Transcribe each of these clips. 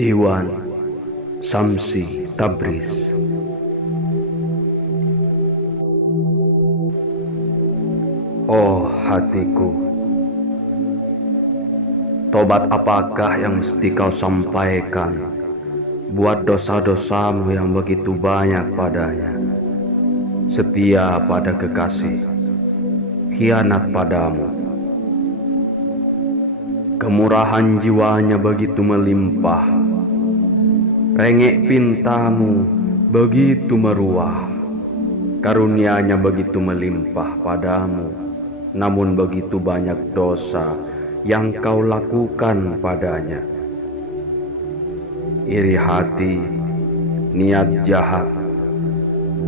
Diwan Samsi Tabriz. Oh hatiku, tobat apakah yang mesti kau sampaikan buat dosa-dosamu yang begitu banyak padanya? Setia pada kekasih, khianat padamu. Kemurahan jiwanya begitu melimpah, rengek pintamu begitu meruah. Karunia-Nya begitu melimpah padamu, namun begitu banyak dosa yang kau lakukan padanya. Iri hati, niat jahat,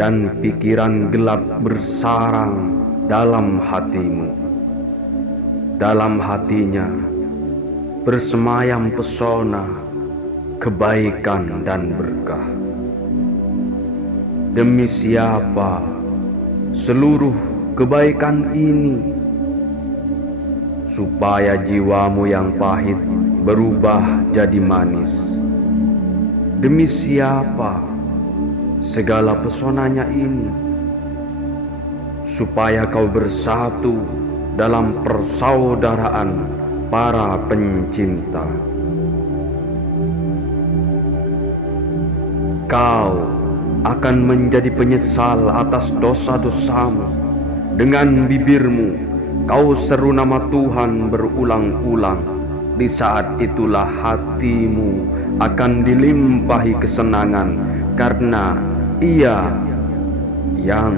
dan pikiran gelap bersarang dalam hatimu. Dalam hatinya bersemayam pesona, kebaikan dan berkah. Demi siapa seluruh kebaikan ini? Supaya jiwamu yang pahit berubah jadi manis. Demi siapa segala pesonanya ini? Supaya kau bersatu dalam persaudaraan para pencinta. Kau akan menjadi penyesal atas dosa-dosamu. Dengan bibirmu kau seru nama Tuhan berulang-ulang. Di saat itulah hatimu akan dilimpahi kesenangan, karena Ia yang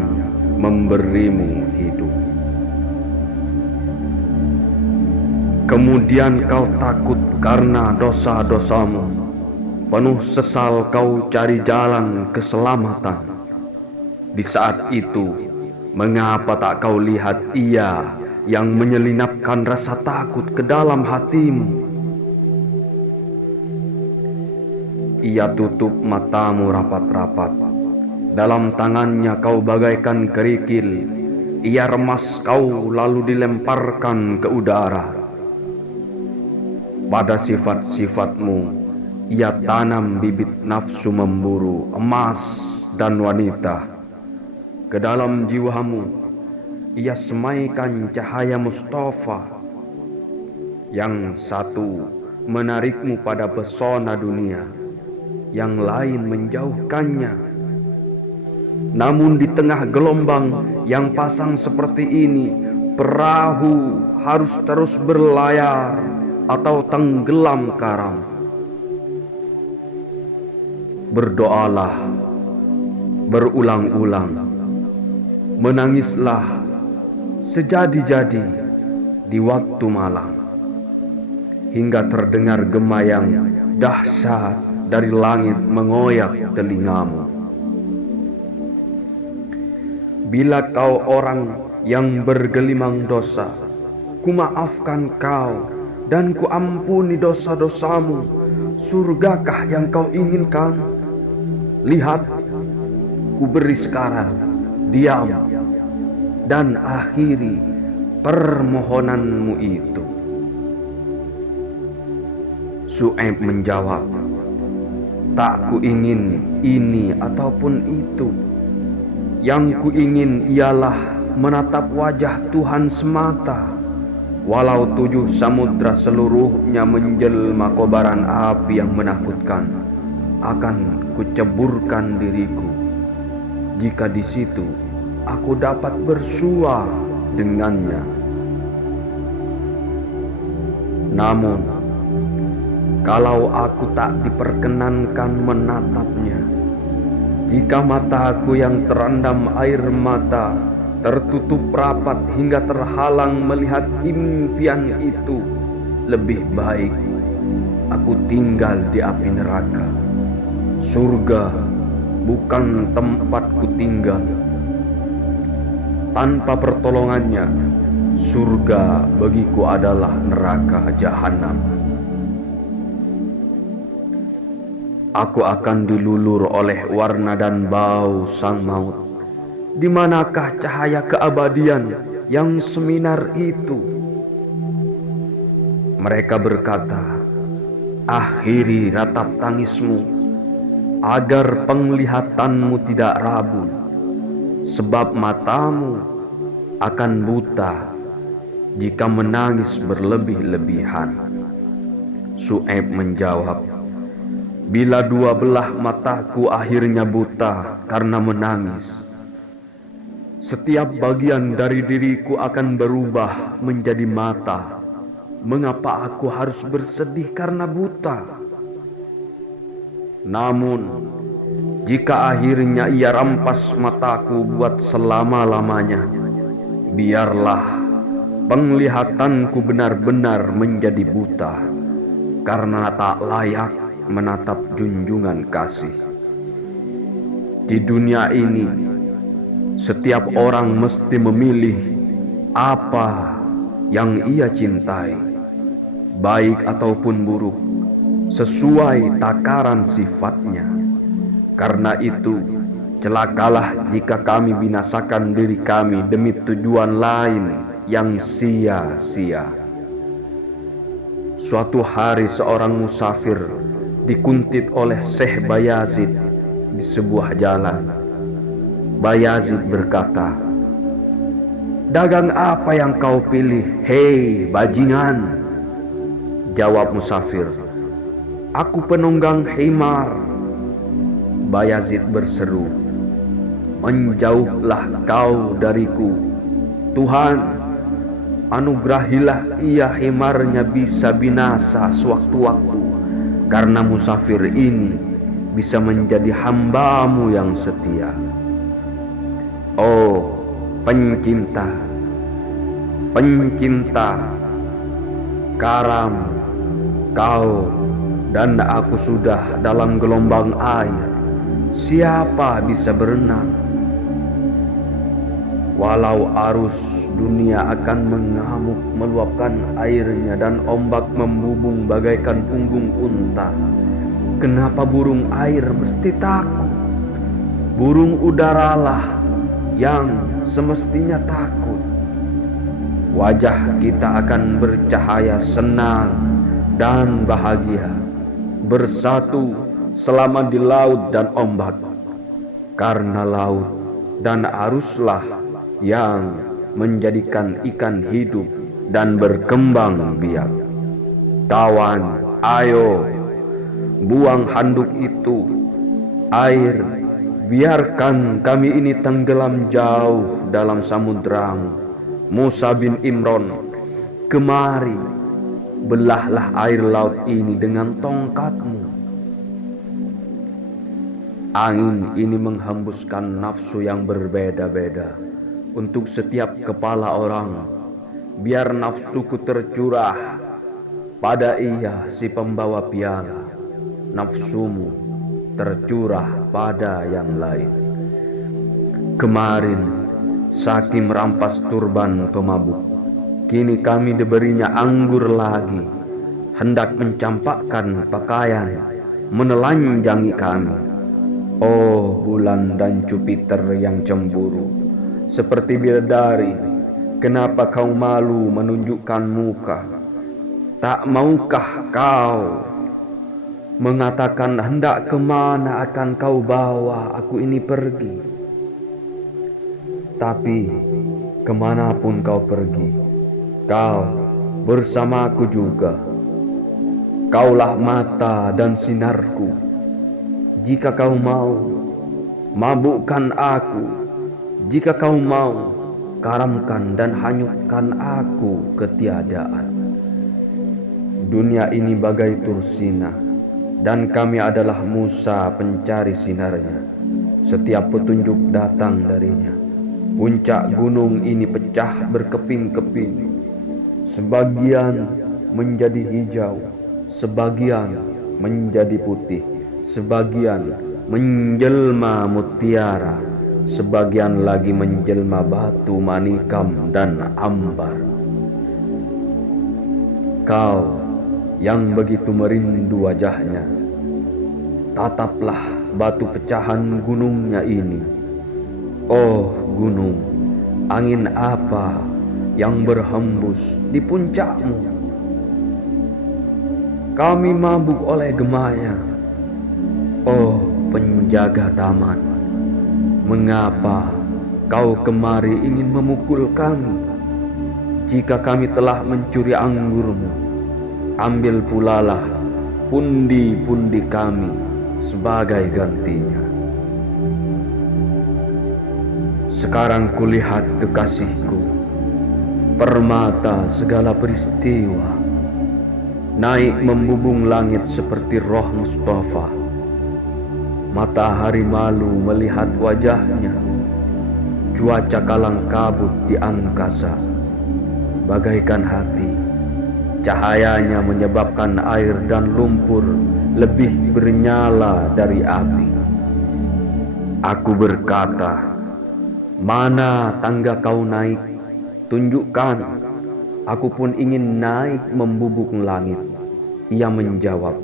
memberimu hidup. Kemudian kau takut karena dosa-dosamu. Penuh sesal kau cari jalan keselamatan. Di saat itu, mengapa tak kau lihat Ia yang menyelinapkan rasa takut ke dalam hatimu? Ia tutup matamu rapat-rapat. Dalam tangannya kau bagaikan kerikil. Ia remas kau lalu dilemparkan ke udara. Pada sifat-sifatmu Ia tanam bibit nafsu memburu emas dan wanita. Ke dalam jiwamu Ia semaikan cahaya Mustafa. Yang satu menarikmu pada pesona dunia, yang lain menjauhkannya. Namun di tengah gelombang yang pasang seperti ini, perahu harus terus berlayar atau tenggelam karam. Berdoalah berulang-ulang, menangislah sejadi-jadi di waktu malam, hingga terdengar gema yang dahsyat dari langit mengoyak telingamu. Bila kau orang yang bergelimang dosa, kumaafkan kau dan kuampuni dosa-dosamu. Surgakah yang kau inginkan? Lihat, kuberi sekarang diam dan akhiri permohonanmu itu. Su'aib menjawab, tak ku ingin ini ataupun itu. Yang ku ingin ialah menatap wajah Tuhan semata. Walau 7 samudra seluruhnya menjelma kobaran api yang menakutkan, akan kuceburkan diriku, jika di situ aku dapat bersua dengannya. Namun, kalau aku tak diperkenankan menatapnya, jika mataku yang terendam air mata tertutup rapat hingga terhalang melihat impian itu, lebih baik aku tinggal di api neraka. Surga bukan tempatku tinggal. Tanpa pertolongannya, surga bagiku adalah neraka jahanam. Aku akan dilulur oleh warna dan bau sang maut. Di manakah cahaya keabadian yang seminar itu? Mereka berkata, Akhiri ratap tangismu, agar penglihatanmu tidak rabun, sebab matamu akan buta jika menangis berlebih-lebihan. Su'aib menjawab, bila dua belah mataku akhirnya buta karena menangis, setiap bagian dari diriku akan berubah menjadi mata. Mengapa aku harus bersedih karena buta? Namun, jika akhirnya ia rampas mataku buat selama-lamanya, biarlah penglihatanku benar-benar menjadi buta, karena tak layak menatap junjungan kasih. Di dunia ini, setiap orang mesti memilih apa yang ia cintai, baik ataupun buruk, sesuai takaran sifatnya. Karena itu, celakalah jika kami binasakan diri kami demi tujuan lain yang sia-sia. Suatu hari seorang musafir dikuntit oleh Syekh Bayazid di sebuah jalan. Bayazid berkata, "Dagang apa yang kau pilih, hei bajingan?" Jawab musafir, "Aku penunggang himar." Bayazid berseru, "Menjauhlah kau dariku. Tuhan, anugerahilah ia himarnya bisa binasa sewaktu-waktu, karena musafir ini bisa menjadi hamba-Mu yang setia." Oh pencinta, pencinta, karam, kau dan aku sudah dalam gelombang air. Siapa bisa berenang? Walau arus dunia akan mengamuk meluapkan airnya dan ombak membubung bagaikan punggung unta, kenapa burung air mesti takut? Burung udaralah yang semestinya takut. Wajah kita akan bercahaya senang dan bahagia, bersatu selama di laut dan ombak, karena laut dan aruslah yang menjadikan ikan hidup dan berkembang biak. Kawan, ayo buang handuk itu, air. Biarkan kami ini tenggelam jauh dalam samuderamu. Musa bin Imran, kemari, belahlah air laut ini dengan tongkatmu. Angin ini menghembuskan nafsu yang berbeda-beda untuk setiap kepala orang. Biar nafsuku tercurah pada ia si pembawa piala, nafsumu tercurah pada yang lain. Kemarin Saki merampas turban pemabuk, kini kami diberinya anggur lagi, hendak mencampakkan pakaian, menelanjangi kami. Oh bulan dan Jupiter yang cemburu, seperti bidadari, kenapa kau malu menunjukkan muka? Tak maukah kau mengatakan hendak kemana akan kau bawa aku ini pergi? Tapi kemanapun kau pergi, kau bersamaku juga. Kaulah mata dan sinarku. Jika kau mau, mabukkan aku. Jika kau mau, karamkan dan hanyutkan aku ketiadaan. Dunia ini bagai Tursina, dan kami adalah Musa pencari sinarnya. Setiap petunjuk datang darinya. Puncak gunung ini pecah berkeping-keping. Sebagian menjadi hijau, sebagian menjadi putih, sebagian menjelma mutiara, sebagian lagi menjelma batu manikam dan ambar. Kau yang begitu merindu wajahnya, tataplah batu pecahan gunungnya ini. Oh gunung, angin apa yang berhembus di puncakmu? Kami mabuk oleh gemanya. Oh penjaga taman, mengapa kau kemari ingin memukul kami? Jika kami telah mencuri anggurmu, ambil pulalah pundi-pundi kami sebagai gantinya. Sekarang kulihat kekasihku, permata segala peristiwa, naik membubung langit seperti roh Mustafa. Matahari malu melihat wajahnya, cuaca kalang kabut di angkasa, bagaikan hati. Cahayanya menyebabkan air dan lumpur lebih bernyala dari api. Aku berkata, mana tangga kau naik? Tunjukkan, aku pun ingin naik membubuk langit. Ia menjawab,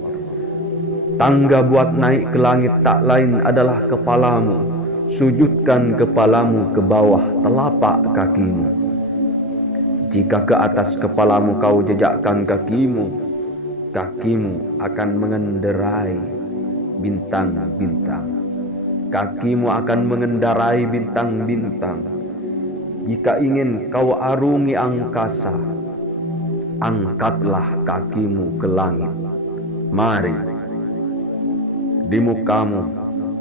tangga buat naik ke langit tak lain adalah kepalamu. Sujudkan kepalamu ke bawah telapak kakimu. Jika ke atas kepalamu kau jejakkan kakimu, kakimu akan mengendarai bintang-bintang. Kakimu akan mengendarai bintang-bintang. Jika ingin kau arungi angkasa, angkatlah kakimu ke langit. Mari, di mukamu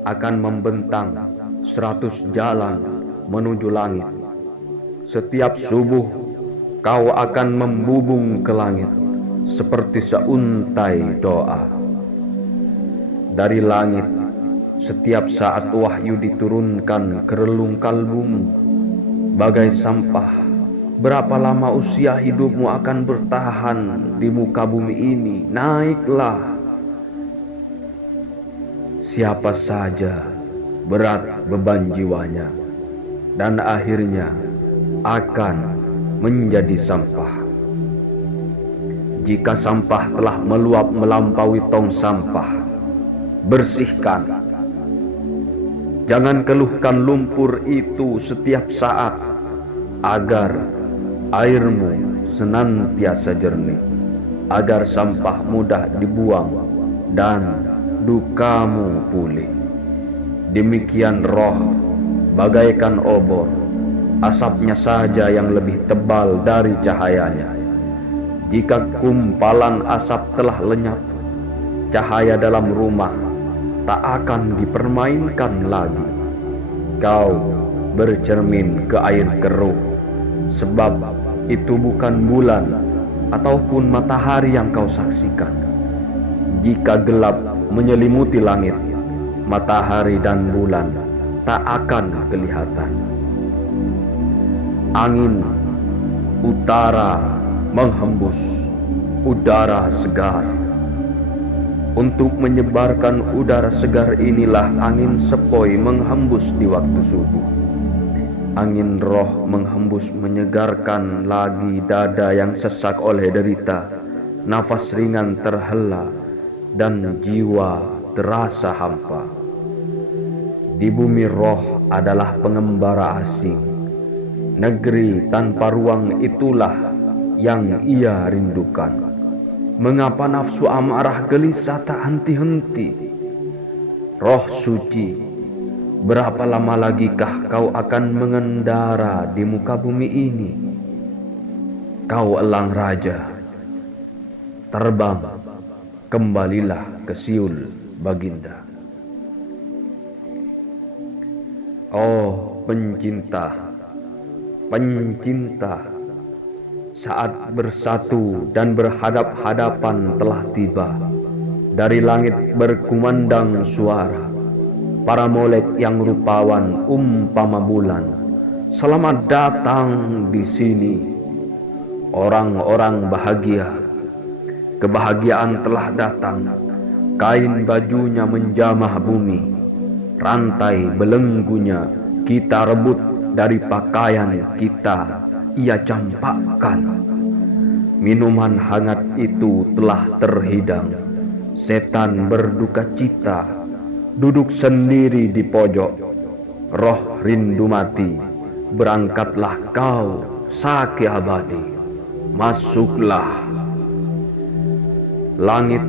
akan membentang 100 jalan menuju langit. Setiap subuh kau akan membubung ke langit seperti seuntai doa. Dari langit setiap saat wahyu diturunkan ke relung kalbumu bagai sampah. Berapa lama usia hidupmu akan bertahan di muka bumi ini? Naiklah. Siapa saja berat beban jiwanya dan akhirnya akan menjadi sampah. Jika sampah telah meluap melampaui tong sampah, bersihkan. Jangan keluhkan lumpur itu setiap saat, agar airmu senantiasa jernih, agar sampah mudah dibuang dan dukamu pulih. Demikian roh bagaikan obor, asapnya saja yang lebih tebal dari cahayanya. Jika kumpalan asap telah lenyap, cahaya dalam rumah tak akan dipermainkan lagi. Kau bercermin ke air keruh, sebab itu bukan bulan ataupun matahari yang kau saksikan. Jika gelap menyelimuti langit, matahari dan bulan tak akan kelihatan. Angin utara menghembus udara segar. Untuk menyebarkan udara segar inilah angin sepoi menghembus di waktu subuh. Angin roh menghembus menyegarkan lagi dada yang sesak oleh derita. Nafas ringan terhela dan jiwa terasa hampa. Di bumi roh adalah pengembara asing. Negeri tanpa ruang itulah yang ia rindukan. Mengapa nafsu amarah gelisah tak henti-henti? Roh suci, berapa lama lagikah kau akan mengendara di muka bumi ini? Kau elang raja, terbang, kembalilah ke Siul, Baginda. Oh pencinta, pencinta, saat bersatu dan berhadap-hadapan telah tiba. Dari langit berkumandang suara, para molek yang rupawan umpama bulan. Selamat datang di sini, orang-orang bahagia. Kebahagiaan telah datang. Kain bajunya menjamah bumi, rantai belenggunya kita rebut dari pakaian kita. Ia campakkan. Minuman hangat itu telah terhidang. Setan berduka cita, duduk sendiri di pojok. Roh rindu mati, berangkatlah kau, Saki abadi. Masuklah. Langit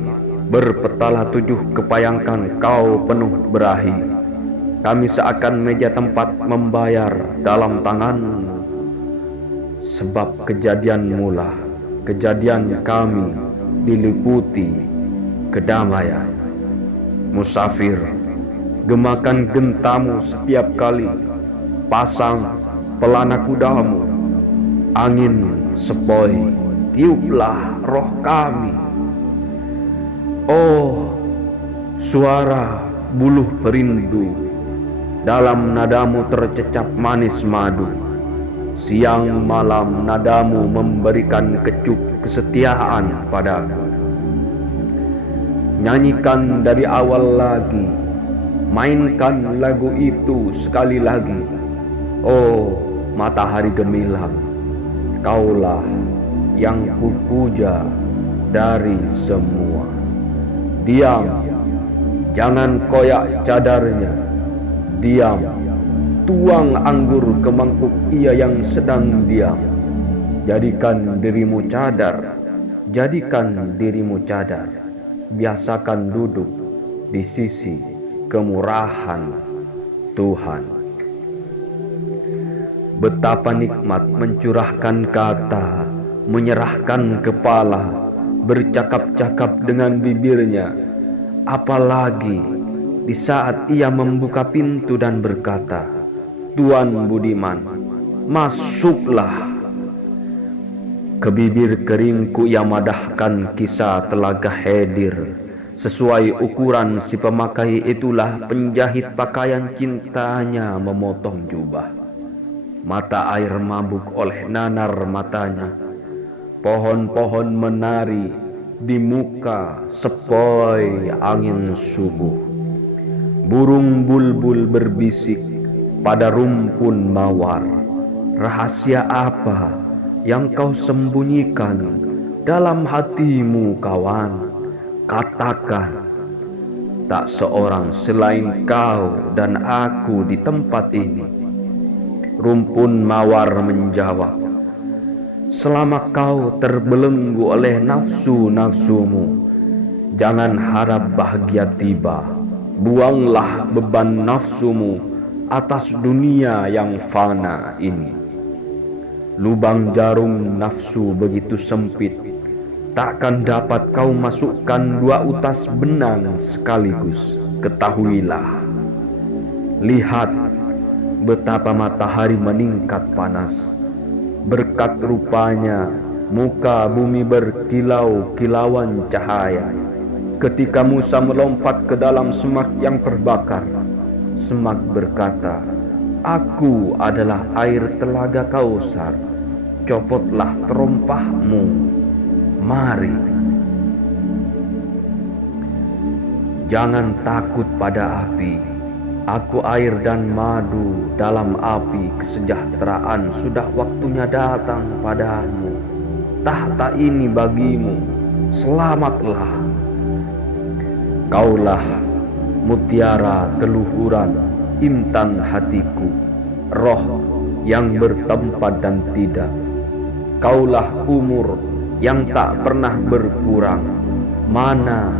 berpetala 7 kepayangkan kau penuh berahi. Kami seakan meja tempat membayar dalam tanganmu. Sebab kejadian mula, kejadian kami diliputi kedamaian. Musafir, gemakan gentamu setiap kali, pasang pelana kudamu. Angin sepoi, tiuplah roh kami. Oh, suara buluh perindu, dalam nadamu tercecap manis madu. Siang malam nadamu memberikan kecup kesetiaan padaku. Nyanyikan dari awal lagi, mainkan lagu itu sekali lagi. Oh, matahari gemilang, kaulah yang kupuja dari semua. Diam, jangan koyak cadarnya. Diam, tuang anggur ke mangkuk ia yang sedang diam. Jadikan dirimu cadar, jadikan dirimu cadar. Biasakan duduk di sisi kemurahan Tuhan. Betapa nikmat mencurahkan kata, menyerahkan kepala, bercakap-cakap dengan bibirnya, apalagi di saat ia membuka pintu dan berkata, "Tuan Budiman, masuklah." Ke bibir keringku ia madahkan kisah telaga Hedir. Sesuai ukuran si pemakai itulah penjahit pakaian cintanya memotong jubah. Mata air mabuk oleh nanar matanya. Pohon-pohon menari di muka sepoi angin subuh. Burung bulbul berbisik pada rumpun mawar. Rahasia apa yang kau sembunyikan dalam hatimu, kawan? Katakan. Tak seorang selain kau dan aku di tempat ini. Rumpun mawar menjawab, selama kau terbelenggu oleh nafsu-nafsumu, jangan harap bahagia tiba. Buanglah beban nafsumu atas dunia yang fana ini. Lubang jarum nafsu begitu sempit, takkan dapat kau masukkan 2 utas benang sekaligus. Ketahuilah. Lihat betapa matahari meningkat panas. Berkat rupanya muka bumi berkilau-kilauan cahaya. Ketika Musa melompat ke dalam semak yang terbakar, semak berkata, "Aku adalah air telaga Kausar. Copotlah terompahmu, mari." Jangan takut pada api. Aku air dan madu dalam api kesejahteraan. Sudah waktunya datang padamu. Tahta ini bagimu. Selamatlah. Kaulah mutiara keluhuran intan hatiku, roh yang bertempat dan tidak. Kaulah umur yang tak pernah berkurang. Mana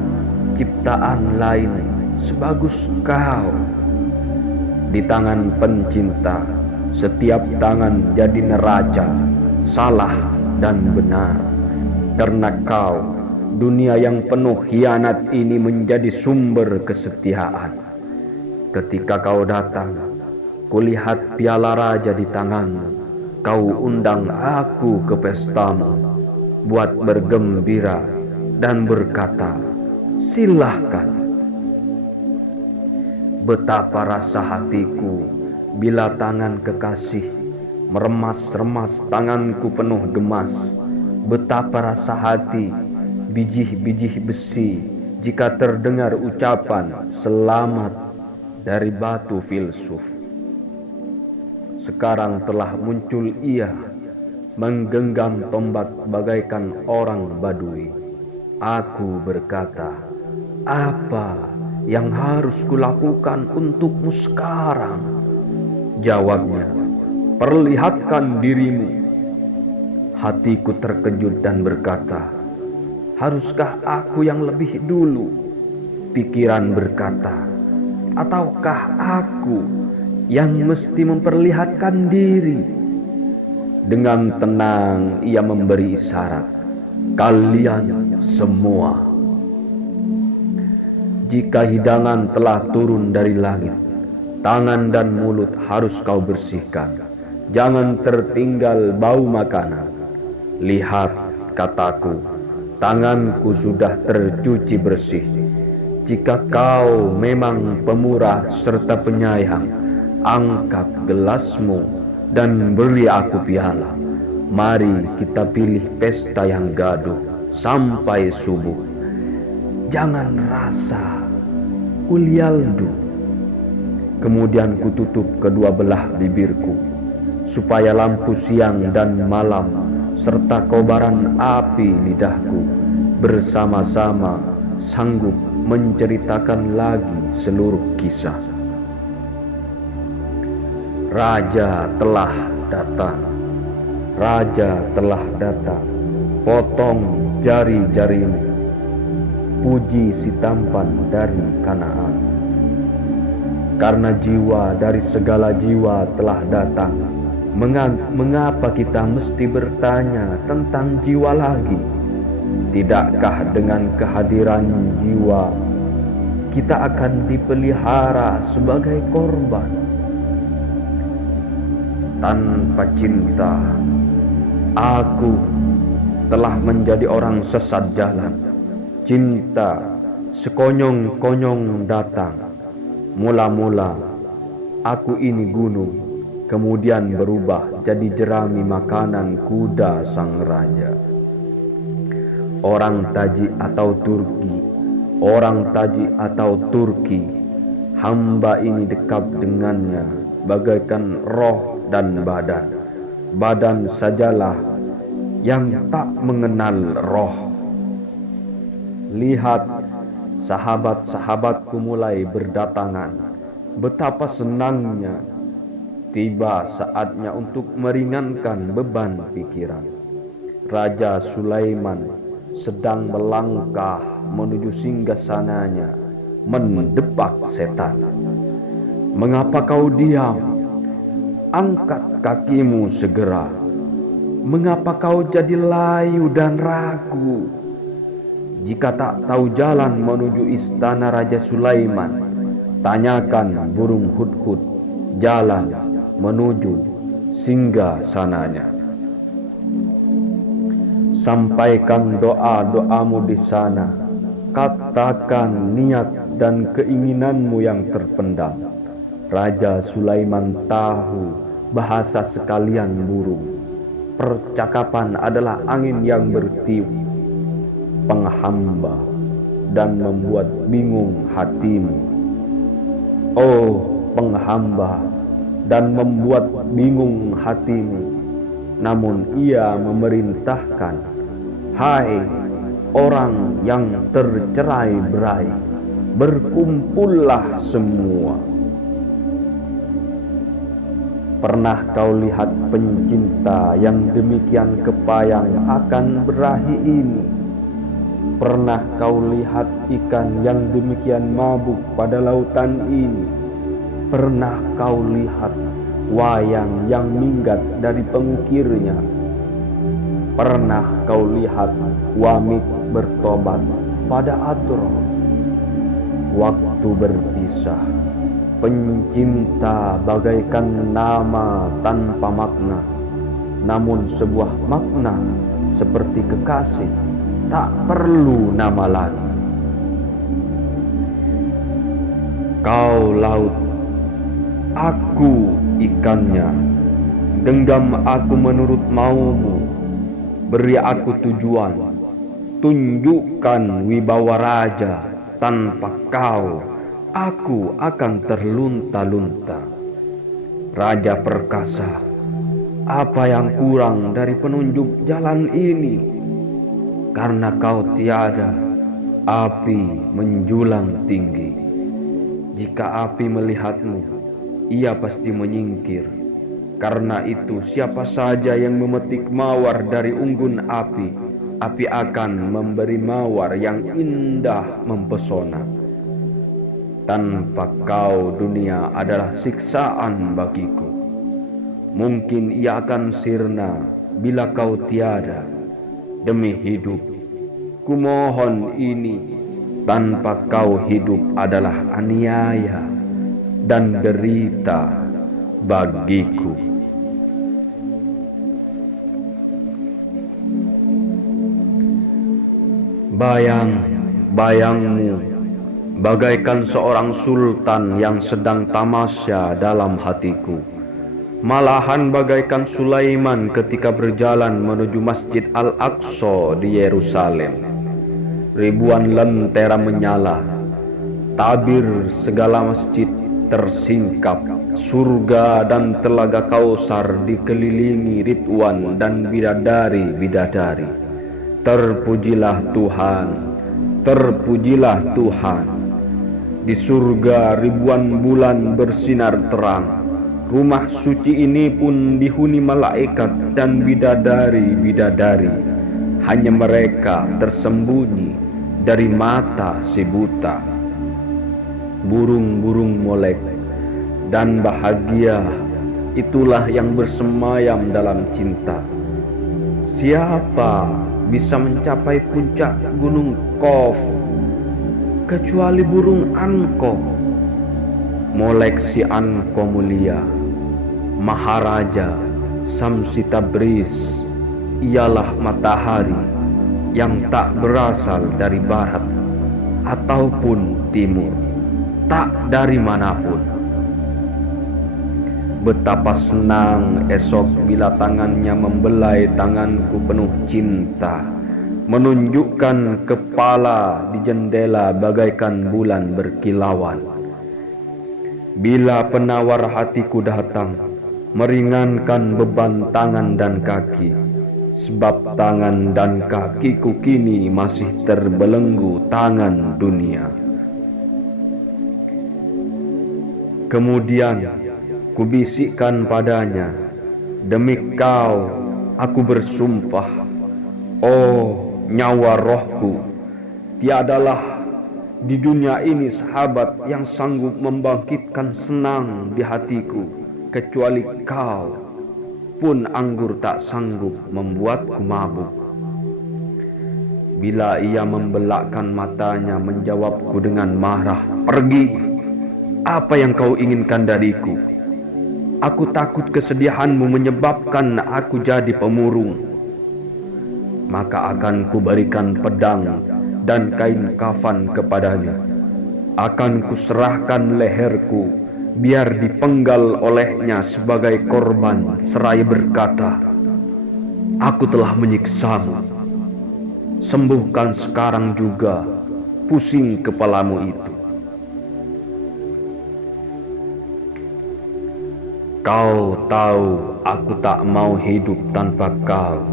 ciptaan lain sebagus kau? Di tangan pencinta, setiap tangan jadi neraca, salah dan benar. Karena kau, dunia yang penuh khianat ini menjadi sumber kesetiaan. Ketika kau datang, kulihat piala raja di tanganmu. Kau undang aku ke pestamu, buat bergembira dan berkata, "Silahkan." Betapa rasa hatiku bila tangan kekasih meremas-remas tanganku penuh gemas. Betapa rasa hati bijih-bijih besi jika terdengar ucapan selamat dari batu filsuf. Sekarang telah muncul ia menggenggam tombak bagaikan orang Badui. Aku berkata, "Apa yang harus kulakukan untukmu sekarang?" Jawabnya, "Perlihatkan dirimu." Hatiku terkejut dan berkata, Haruskah aku yang lebih dulu? Pikiran berkata. Ataukah aku yang mesti memperlihatkan diri? Dengan tenang ia memberi isyarat. Kalian semua. Jika hidangan telah turun dari langit, tangan dan mulut harus kau bersihkan. Jangan tertinggal bau makanan. Lihat, kataku, tanganku sudah tercuci bersih. Jika kau memang pemurah serta penyayang, angkat gelasmu dan beri aku piala. Mari kita pilih pesta yang gaduh sampai subuh. Jangan rasa ulialdu. Kemudian kututup kedua belah bibirku, supaya lampu siang dan malam serta kobaran api lidahku bersama-sama sanggup menceritakan lagi seluruh kisah. Raja telah datang. Raja telah datang. Potong jari-jarimu. Puji si tampan dari Kanaan. Karena jiwa dari segala jiwa telah datang, mengapa kita mesti bertanya tentang jiwa lagi? Tidakkah dengan kehadiran jiwa kita akan dipelihara sebagai korban? Tanpa cinta, aku telah menjadi orang sesat jalan. Cinta sekonyong-konyong datang. Mula-mula aku ini gunung, kemudian berubah jadi jerami makanan kuda sang raja. Orang Taji atau Turki, orang Taji atau Turki, hamba ini dekat dengannya bagaikan roh dan badan. Badan sajalah yang tak mengenal roh. Lihat, sahabat-sahabatku mulai berdatangan. Betapa senangnya. Tiba saatnya untuk meringankan beban pikiran. Raja Sulaiman sedang melangkah menuju singgasananya, mendepak setan. Mengapa kau diam? Angkat kakimu segera. Mengapa kau jadi layu dan ragu? Jika tak tahu jalan menuju istana Raja Sulaiman, tanyakan burung hudhud jalan menuju singgasananya. Sampaikan doa-doamu di sana. Katakan niat dan keinginanmu yang terpendam. Raja Sulaiman tahu bahasa sekalian burung. Percakapan adalah angin yang bertiup, penghamba dan membuat bingung hatimu. Oh, penghamba dan membuat bingung hatimu. Namun ia memerintahkan, hai orang yang tercerai-berai, berkumpullah semua. Pernah kau lihat pencinta yang demikian kepayang akan berahi ini? Pernah kau lihat ikan yang demikian mabuk pada lautan ini? Pernah kau lihat wayang yang minggat dari pengukirnya? Pernah kau lihat wamik bertobat pada Adro? Waktu berpisah, pencinta bagaikan nama tanpa makna. Namun sebuah makna seperti kekasih tak perlu nama lagi. Kau laut, aku ikannya. Genggam aku menurut maumu. Beri aku tujuan. Tunjukkan wibawa raja. Tanpa kau, aku akan terlunta-lunta. Raja perkasa, apa yang kurang dari penunjuk jalan ini? Karena kau tiada, api menjulang tinggi. Jika api melihatmu, ia pasti menyingkir. Karena itu siapa saja yang memetik mawar dari unggun api, api akan memberi mawar yang indah mempesona. Tanpa kau dunia adalah siksaan bagiku. Mungkin ia akan sirna bila kau tiada. Demi hidup, kumohon ini. Tanpa kau hidup adalah aniaya dan derita bagiku. Bayangmu bagaikan seorang sultan yang sedang tamasya dalam hatiku. Malahan bagaikan Sulaiman ketika berjalan menuju Masjid Al-Aqsa di Yerusalem. Ribuan lentera menyala, tabir segala masjid tersingkap, surga dan telaga Kausar dikelilingi Ridwan dan bidadari-bidadari. Terpujilah Tuhan, terpujilah Tuhan. Di surga ribuan bulan bersinar terang. Rumah suci ini pun dihuni malaikat dan bidadari-bidadari. Hanya mereka tersembunyi dari mata si buta. Burung-burung molek dan bahagia, itulah yang bersemayam dalam cinta. Siapa bisa mencapai puncak gunung Qaf kecuali burung Anko? Molek si Anko mulia, Maharaja Samsi Tabriz, ialah matahari yang tak berasal dari barat ataupun timur, tak dari manapun. Betapa senang esok bila tangannya membelai tanganku penuh cinta, menunjukkan kepala di jendela bagaikan bulan berkilauan. Bila penawar hatiku datang, meringankan beban tangan dan kaki, sebab tangan dan kakiku kini masih terbelenggu tangan dunia. Kemudian kubisikkan padanya, demi kau aku bersumpah, oh nyawa rohku, tiadalah di dunia ini sahabat yang sanggup membangkitkan senang di hatiku kecuali kau. Pun anggur tak sanggup membuatku mabuk. Bila ia membelakkan matanya menjawabku dengan marah, pergi, apa yang kau inginkan dariku? Aku takut kesedihanmu menyebabkan aku jadi pemurung. Maka akan kuberikan pedang dan kain kafan kepadanya. Akan kuserahkan leherku, biar dipenggal olehnya sebagai korban, seraya berkata, aku telah menyiksamu. Sembuhkan sekarang juga pusing kepalamu itu. Kau tahu aku tak mau hidup tanpa kau.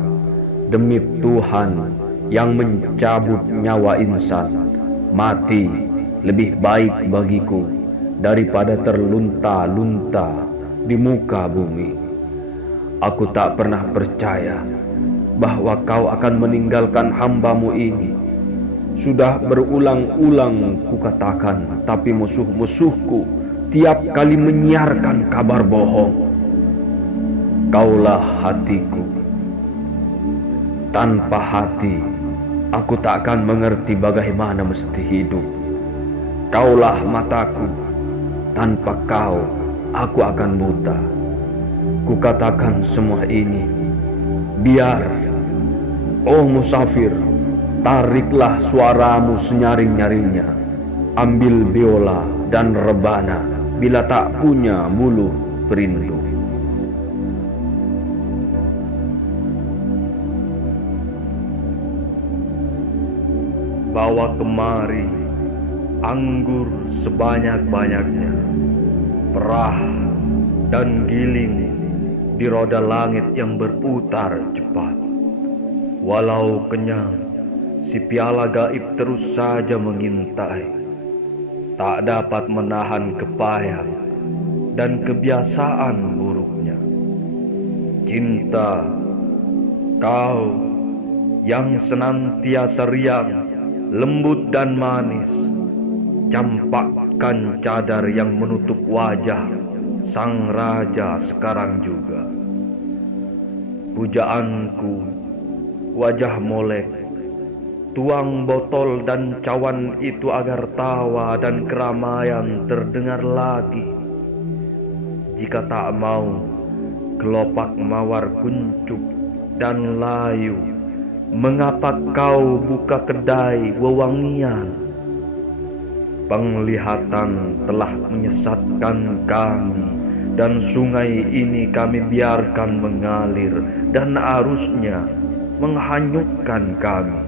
Demi Tuhan yang mencabut nyawa insan, mati lebih baik bagiku daripada terlunta-lunta di muka bumi. Aku tak pernah percaya bahwa kau akan meninggalkan hambamu ini. Sudah berulang-ulang kukatakan, tapi musuh-musuhku tiap kali menyiarkan kabar bohong. Kaulah hatiku. Tanpa hati, aku tak akan mengerti bagaimana mesti hidup. Kaulah mataku. Tanpa kau, aku akan buta. Kukatakan semua ini, biar, oh musafir, tariklah suaramu senyaring-nyaringnya. Ambil biola dan rebana bila tak punya bulu perindu. Bawa kemari anggur sebanyak-banyaknya, perah dan giling di roda langit yang berputar cepat. Walau kenyang, si piala gaib terus saja mengintai, tak dapat menahan kepayang dan kebiasaan buruknya. Cinta, kau yang senantiasa riang, lembut dan manis, campakkan cadar yang menutup wajah sang raja sekarang juga. Pujaanku, wajah molek, tuang botol dan cawan itu agar tawa dan keramaian terdengar lagi. Jika tak mau, kelopak mawar kuncup dan layu, mengapa kau buka kedai wewangian? Penglihatan telah menyesatkan kami, dan sungai ini kami biarkan mengalir, dan arusnya menghanyutkan kami.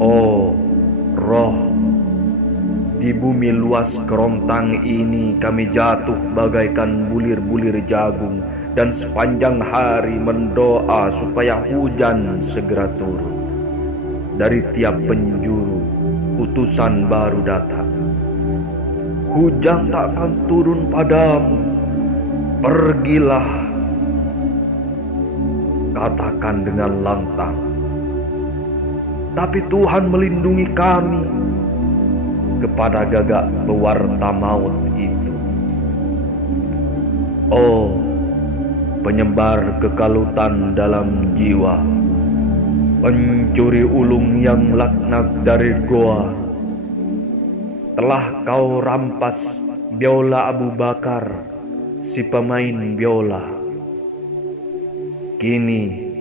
Oh, roh, di bumi luas kerontang ini kami jatuh bagaikan bulir-bulir jagung, dan sepanjang hari mendoa supaya hujan segera turun. Dari tiap penjuru utusan baru datang. Hujan tak akan turun padamu. Pergilah, katakan dengan lantang. Tapi Tuhan melindungi kami kepada gagak pewarta maut itu. Oh, penyebar kekalutan dalam jiwa, pencuri ulung yang laknat dari goa, telah kau rampas biola Abu Bakar, si pemain biola. Kini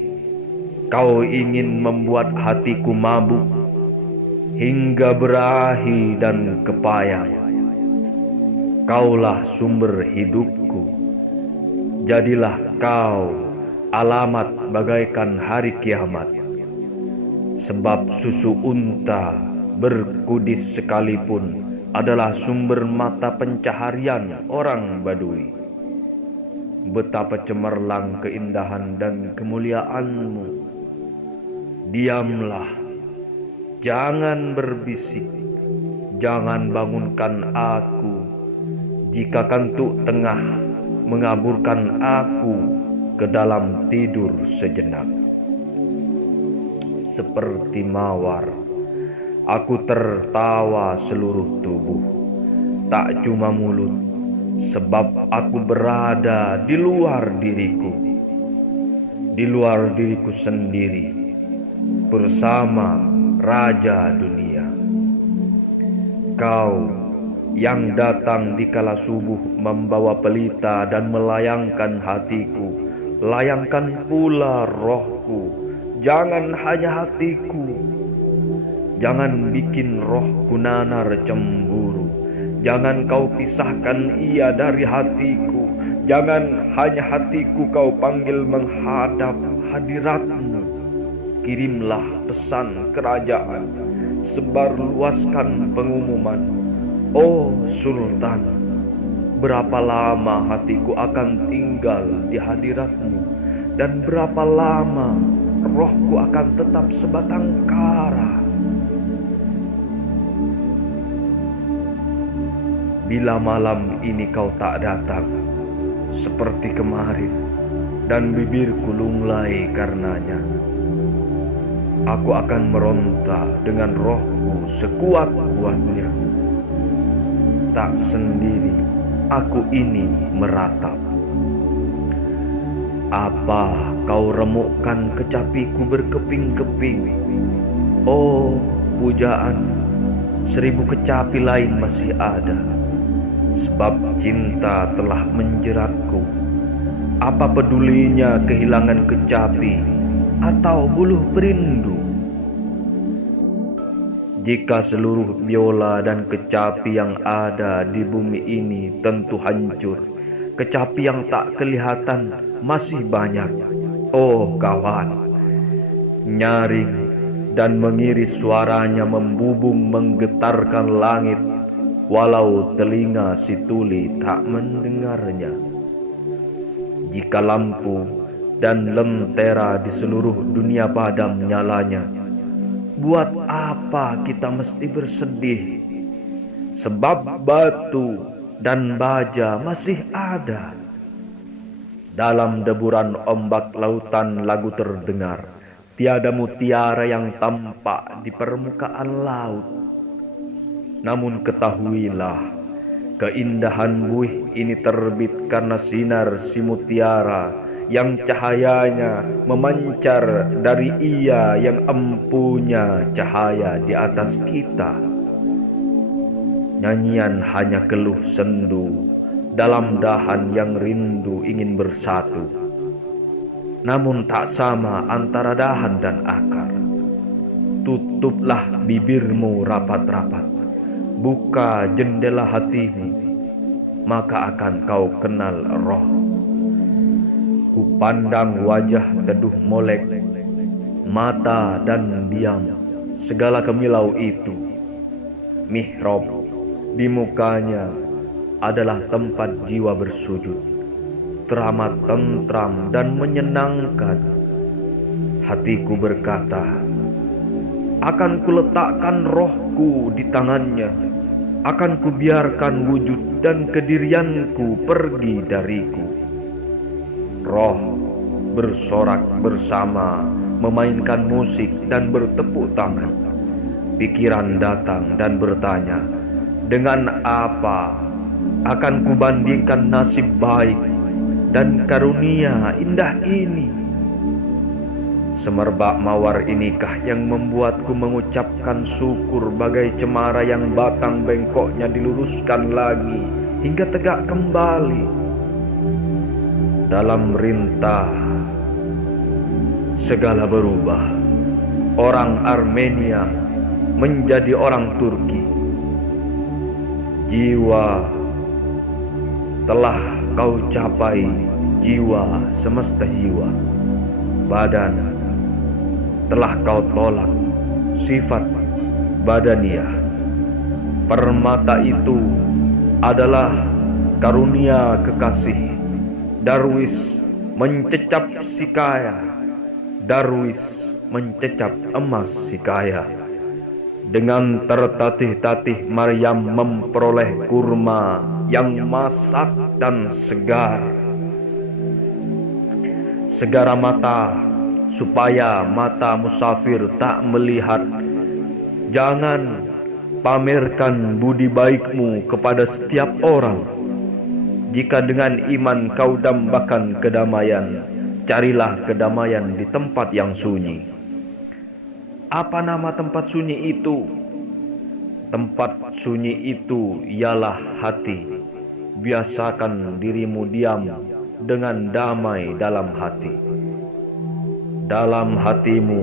kau ingin membuat hatiku mabuk hingga berahi dan kepayang. Kaulah sumber hidupku, jadilah kau alamat bagaikan hari kiamat. Sebab susu unta berkudis sekalipun adalah sumber mata pencaharian orang Badui. Betapa cemerlang keindahan dan kemuliaanmu. Diamlah, jangan berbisik, jangan bangunkan aku, jika kantuk tengah mengaburkan aku ke dalam tidur sejenak. Seperti mawar, aku tertawa seluruh tubuh, tak cuma mulut, sebab aku berada di luar diriku sendiri, bersama Raja Dunia. Kau yang datang di kala subuh membawa pelita dan melayangkan hatiku, layangkan pula rohku. Jangan hanya hatiku, jangan bikin rohku nanar cemburu. Jangan kau pisahkan ia dari hatiku. Jangan hanya hatiku kau panggil menghadap hadiratmu. Kirimlah pesan kerajaan, sebarluaskan pengumuman. Oh Sultan, berapa lama hatiku akan tinggal di hadiratmu, dan berapa lama rohku akan tetap sebatang kara. Bila malam ini kau tak datang seperti kemarin, dan bibirku lunglai karenanya, aku akan meronta dengan rohku sekuat-kuatnya. Tak sendiri aku ini meratap. Apa kau remukkan kecapiku berkeping-keping? Oh pujaan, 1000 kecapi lain masih ada. Sebab cinta telah menjeratku. Apa pedulinya kehilangan kecapi atau buluh perindu? Jika seluruh biola dan kecapi yang ada di bumi ini tentu hancur, kecapi yang tak kelihatan masih banyak. Oh kawan, nyaring dan mengiris suaranya membubung menggetarkan langit, walau telinga si tuli tak mendengarnya. Jika lampu dan lentera di seluruh dunia padam nyalanya, buat apa kita mesti bersedih? Sebab batu dan baja masih ada. Dalam deburan ombak lautan lagu terdengar, Tiada mutiara yang tampak di permukaan laut. Namun ketahuilah, keindahan buih ini terbit karena sinar si mutiara yang cahayanya memancar dari Ia yang empunya cahaya di atas kita. Nyanyian hanya keluh sendu dalam dahan yang rindu ingin bersatu. Namun tak sama antara dahan dan akar. Tutuplah bibirmu rapat-rapat, buka jendela hatimu, maka akan kau kenal roh. Kupandang wajah teduh molek, mata dan diam, segala kemilau itu. Mihrab di mukanya adalah tempat jiwa bersujud, teramat tentram dan menyenangkan. Hatiku berkata, akan kuletakkan rohku di tangannya, akan kubiarkan wujud dan kedirianku pergi dariku. Roh bersorak bersama, memainkan musik dan bertepuk tangan. Pikiran datang dan bertanya, dengan apa akan kubandingkan nasib baik dan karunia indah ini? Semerbak mawar inikah yang membuatku mengucapkan syukur bagai cemara yang batang bengkoknya diluruskan lagi hingga tegak kembali. Dalam rintah segala berubah. Orang Armenia menjadi orang Turki. Jiwa telah kau capai, jiwa semesta jiwa. Badan telah kau tolak, sifat badaniah. Permata itu adalah karunia kekasih. Darwis mencecap si kaya, Darwis mencecap emas si kaya. Dengan tertatih-tatih Maryam memperoleh kurma yang masak dan segar. Segara mata supaya mata musafir tak melihat. Jangan pamerkan budi baikmu kepada setiap orang. Jika dengan iman kau dambakan kedamaian, carilah kedamaian di tempat yang sunyi. Apa nama tempat sunyi itu? Tempat sunyi itu ialah hati. Biasakan dirimu diam dengan damai dalam hati. Dalam hatimu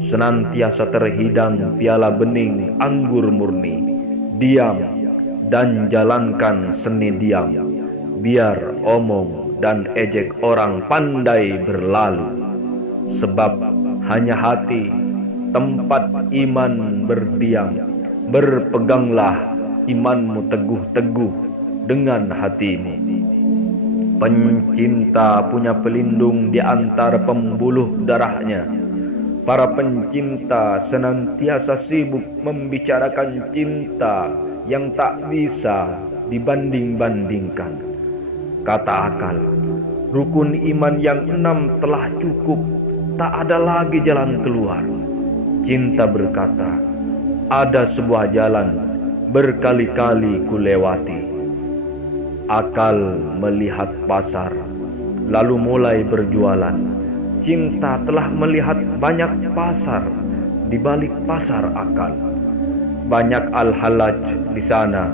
senantiasa terhidang piala bening anggur murni. Diam dan jalankan seni diam. Biar omong dan ejek orang pandai berlalu. Sebab hanya hati tempat iman berdiam. Berpeganglah imanmu teguh-teguh dengan hatimu. Pencinta punya pelindung di antara pembuluh darahnya. Para pencinta senantiasa sibuk membicarakan cinta yang tak bisa dibanding-bandingkan. Kata akal, rukun iman yang 6 telah cukup, tak ada lagi jalan keluar. Cinta berkata, ada sebuah jalan berkali-kali kulewati. Akal melihat pasar, lalu mulai berjualan. Cinta telah melihat banyak pasar di balik pasar akal. Banyak al-halaj di sana.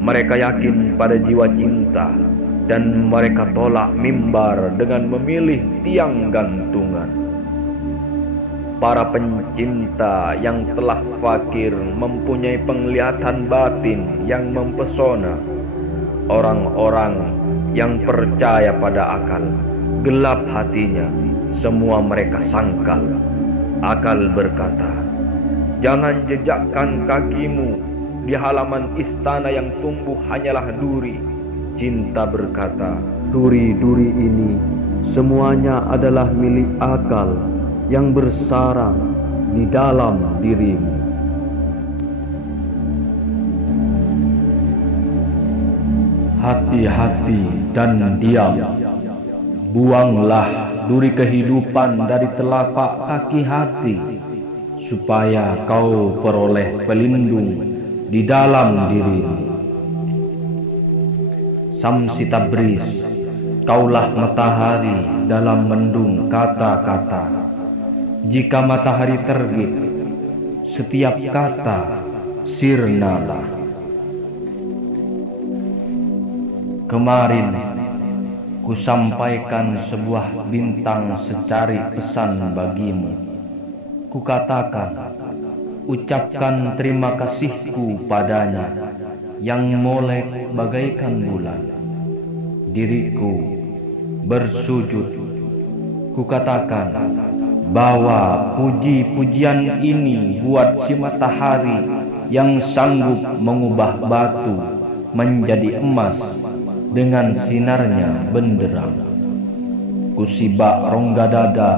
Mereka yakin pada jiwa cinta. Dan mereka tolak mimbar dengan memilih tiang gantungan. Para pencinta yang telah fakir mempunyai penglihatan batin yang mempesona. Orang-orang yang percaya pada akal, gelap hatinya, semua mereka sangkal. Akal berkata, jangan jejakkan kakimu di halaman istana yang tumbuh hanyalah duri. Cinta berkata, Duri-duri ini semuanya adalah milik akal yang bersarang di dalam dirimu. Hati-hati dan diam. Buanglah duri kehidupan dari telapak kaki hati, supaya kau peroleh pelindung di dalam dirimu. Samsi Tabriz, kaulah matahari dalam mendung kata-kata. Jika matahari terbit, setiap kata sirnalah. Kemarin ku sampaikan sebuah bintang secari pesan bagimu. Ku katakan, ucapkan terima kasihku padanya yang molek bagaikan bulan. Diriku bersujud. Ku katakan bahwa puji-pujian ini buat si matahari yang sanggup mengubah batu menjadi emas dengan sinarnya benderang. Kusibak rongga dada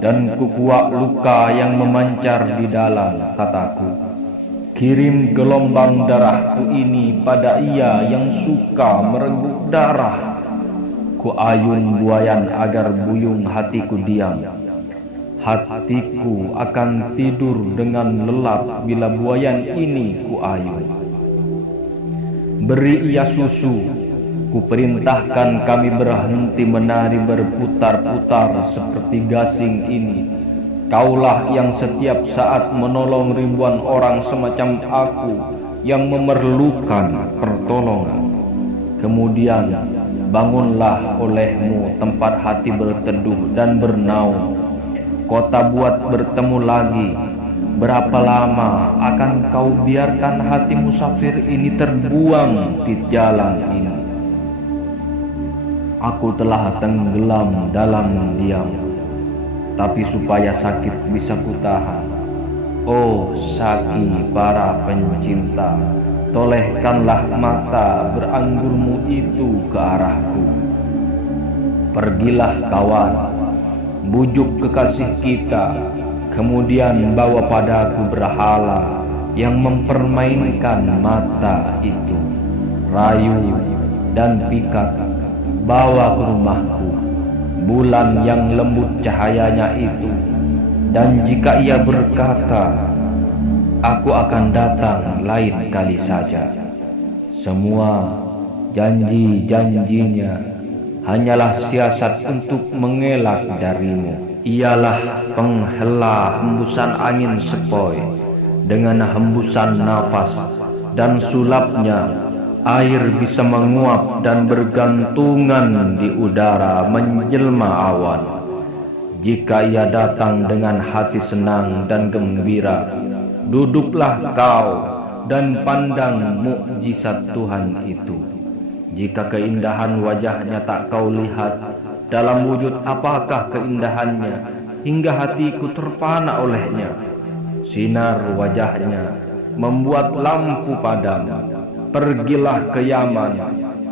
dan kukuak luka yang memancar di dalam kataku. Kirim gelombang darahku ini pada ia yang suka merenggut darah. Ku ayun buayan agar buyung hatiku diam. Hatiku akan tidur dengan lelap bila buayan ini ku ayun. Beri ia susu. Ku perintahkan kami berhenti menari berputar-putar seperti gasing ini. Kaulah yang setiap saat menolong ribuan orang semacam aku yang memerlukan pertolongan. Kemudian bangunlah olehmu tempat hati berteduh dan bernaung. Kota buat bertemu lagi. Berapa lama akan kau biarkan hati musafir ini terbuang di jalan ini? Aku telah tenggelam dalam diam, tapi supaya sakit bisa kutahan. Oh Saki para pencinta, tolehkanlah mata beranggurmu itu ke arahku. Pergilah kawan, bujuk kekasih kita, kemudian bawa padaku berhala yang mempermainkan mata itu. Rayu dan pikat, bawa ke rumahku bulan yang lembut cahayanya itu, dan jika ia berkata, aku akan datang lain kali saja, semua janji-janjinya hanyalah siasat untuk mengelak darimu. Ialah penghela hembusan angin sepoi dengan hembusan nafas, dan sulapnya air bisa menguap dan bergantungan di udara menjelma awan. Jika ia datang dengan hati senang dan gembira, duduklah kau dan pandang mukjizat Tuhan itu. Jika keindahan wajahnya tak kau lihat, dalam wujud apakah keindahannya hingga hatiku terpana olehnya? Sinar wajahnya membuat lampu padam. Pergilah ke Yaman,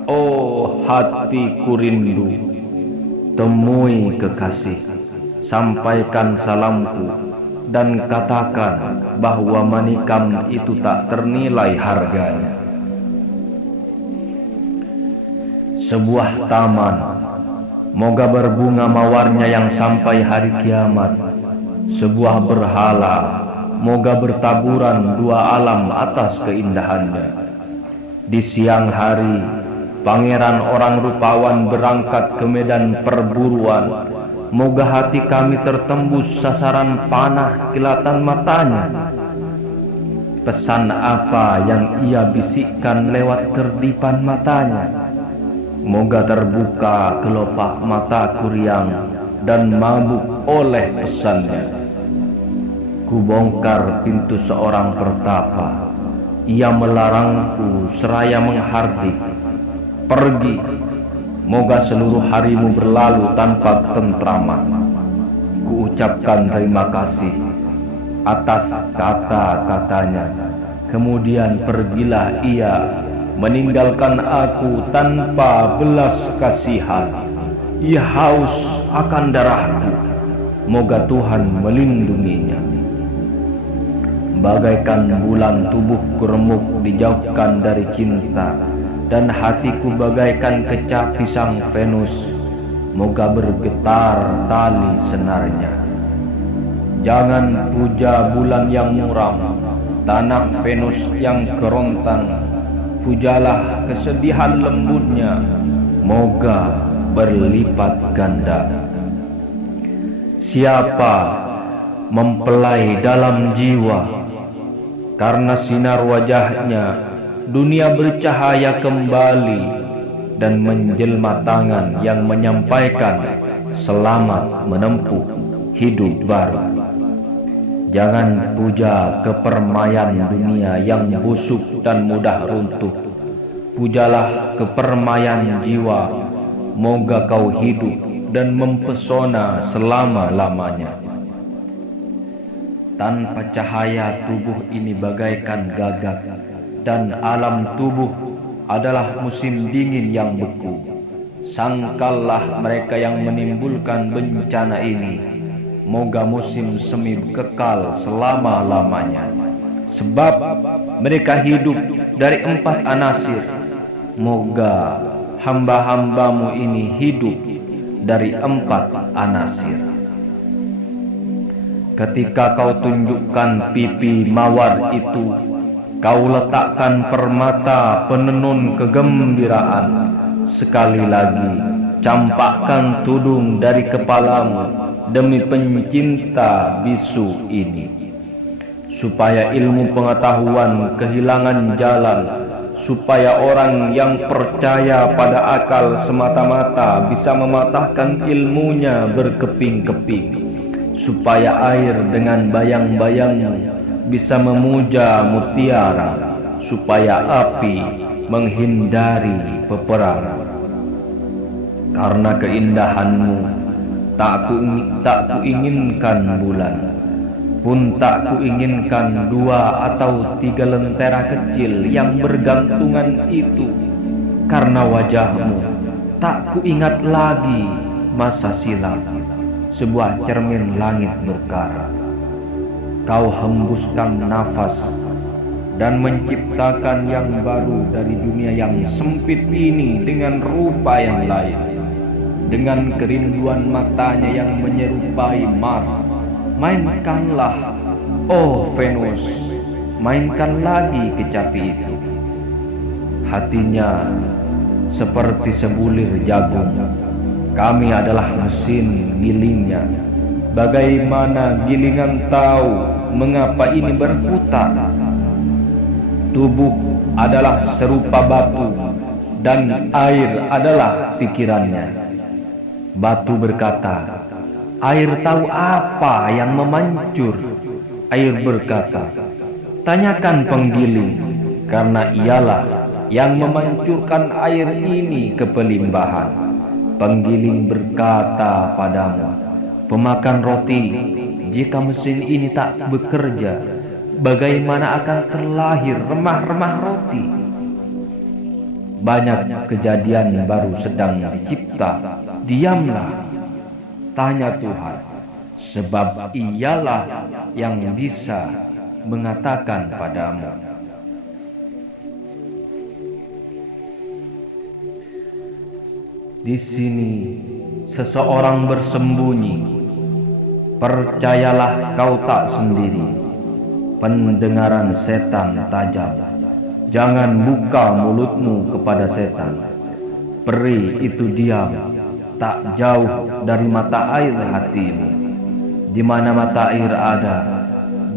oh hatiku rindu. Temui kekasih, sampaikan salamku, dan katakan bahwa manikam itu tak ternilai harganya. Sebuah taman, moga berbunga mawarnya yang sampai hari kiamat. Sebuah berhala, moga bertaburan dua alam atas keindahannya. Di siang hari, pangeran orang rupawan berangkat ke medan perburuan. Moga hati kami tertembus sasaran panah kilatan matanya. Pesan apa yang ia bisikkan lewat kerdipan matanya? Moga terbuka kelopak mataku riang dan mabuk oleh pesannya. Ku bongkar pintu seorang pertapa. Ia melarangku seraya menghardik. Pergi, moga seluruh harimu berlalu tanpa tentraman. Ku ucapkan terima kasih atas kata-katanya. Kemudian pergilah ia, meninggalkan aku tanpa belas kasihan. Ia haus akan darahku, moga Tuhan melindunginya. Bagaikan bulan tubuhku remuk dijauhkan dari cinta, dan hatiku bagaikan kecapi sang Venus moga bergetar tali senarnya. Jangan puja bulan yang muram, tanah Venus yang kerontang, pujalah kesedihan lembutnya, moga berlipat ganda. Siapa mempelai dalam jiwa, karena sinar wajahnya dunia bercahaya kembali, dan menjelma tangan yang menyampaikan selamat menempuh hidup baru. Jangan puja kepermaian dunia yang busuk dan mudah runtuh. Pujalah kepermaian jiwa, moga kau hidup dan mempesona selama-lamanya. Tanpa cahaya tubuh ini bagaikan gagak, dan alam tubuh adalah musim dingin yang beku. Sangkallah mereka yang menimbulkan bencana ini, moga musim semi kekal selama-lamanya. Sebab mereka hidup dari 4 anasir, moga hamba-hambamu ini hidup dari 4 anasir. Ketika kau tunjukkan pipi mawar itu, kau letakkan permata penenun kegembiraan. Sekali lagi campakkan tudung dari kepalamu demi pencinta bisu ini, supaya ilmu pengetahuan kehilangan jalan, supaya orang yang percaya pada akal semata-mata bisa mematahkan ilmunya berkeping-keping, supaya air dengan bayang-bayangnya bisa memuja mutiara, supaya api menghindari peperangan. Karena keindahanmu tak kuinginkan bulan, pun tak kuinginkan 2 atau 3 lentera kecil yang bergantungan itu. Karena wajahmu tak kuingat lagi masa silam, sebuah cermin langit berkarat. Kau hembuskan nafas dan menciptakan yang baru dari dunia yang sempit ini dengan rupa yang lain, dengan kerinduan matanya yang menyerupai Mars. Mainkanlah, oh Venus, mainkan lagi kecapi itu. Hatinya seperti sebulir jagung, kami adalah mesin gilingnya. Bagaimana gilingan tahu mengapa ini berputar? Tubuh adalah serupa batu, dan air adalah pikirannya. Batu berkata, air tahu apa yang memancur. Air berkata, tanyakan penggiling, karena ialah yang memancurkan air ini ke pelimbahan. Penggiling berkata padamu, pemakan roti, jika mesin ini tak bekerja, bagaimana akan terlahir remah-remah roti? Banyak kejadian baru sedang dicipta, diamlah, tanya Tuhan, sebab ialah yang bisa mengatakan padamu. Di sini seseorang bersembunyi, percayalah kau tak sendiri. Pendengaran setan tajam, jangan buka mulutmu kepada setan. Peri itu diam, tak jauh dari mata air hatimu. Di mana mata air ada,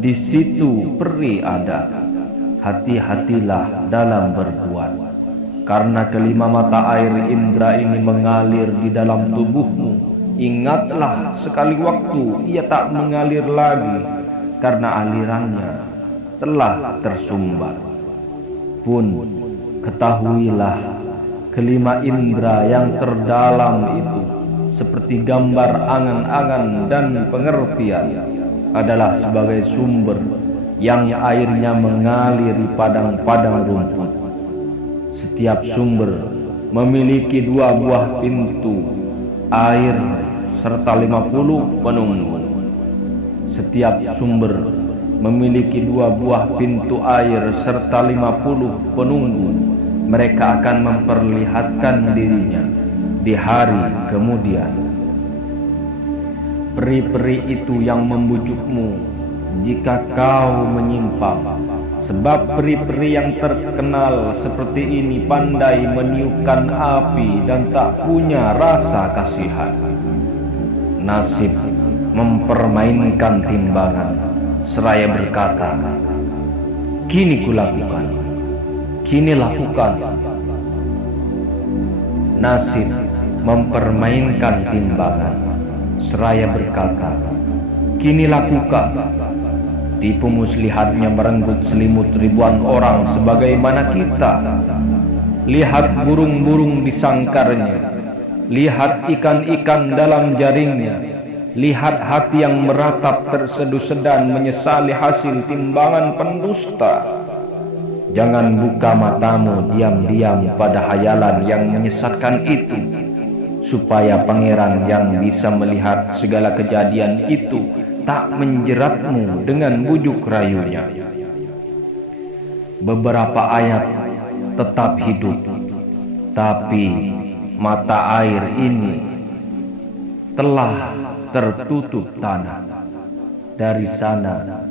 di situ peri ada. Hati-hatilah dalam berbuat, karena kelima mata air indera ini mengalir di dalam tubuhmu. Ingatlah, sekali waktu ia tak mengalir lagi, karena alirannya telah tersumbat. Pun ketahuilah, kelima indera yang terdalam itu seperti gambar angan-angan dan pengertian, adalah sebagai sumber yang airnya mengaliri padang-padang rumput. Setiap sumber memiliki 2 buah pintu air serta 50 penunggu. Setiap sumber memiliki 2 buah pintu air serta 50 penunggu. Mereka akan memperlihatkan dirinya di hari kemudian. Peri-peri itu yang membujukmu jika kau menyimpang, sebab peri-peri yang terkenal seperti ini pandai meniupkan api dan tak punya rasa kasihan. Nasib mempermainkan timbangan seraya berkata, kini kulakukan, kini lakukan. Nasib mempermainkan timbangan seraya berkata, kini lakukan. Tipu muslihatnya merenggut selimut ribuan orang sebagaimana kita. Lihat burung-burung di sangkarnya, lihat ikan-ikan dalam jaringnya, lihat hati yang meratap tersedu-sedan menyesali hasil timbangan pendusta. Jangan buka matamu diam-diam pada hayalan yang menyesatkan itu, supaya pangeran yang bisa melihat segala kejadian itu tak menjeratmu dengan bujuk rayunya. Beberapa ayat tetap hidup, tapi mata air ini telah tertutup tanah. Dari sana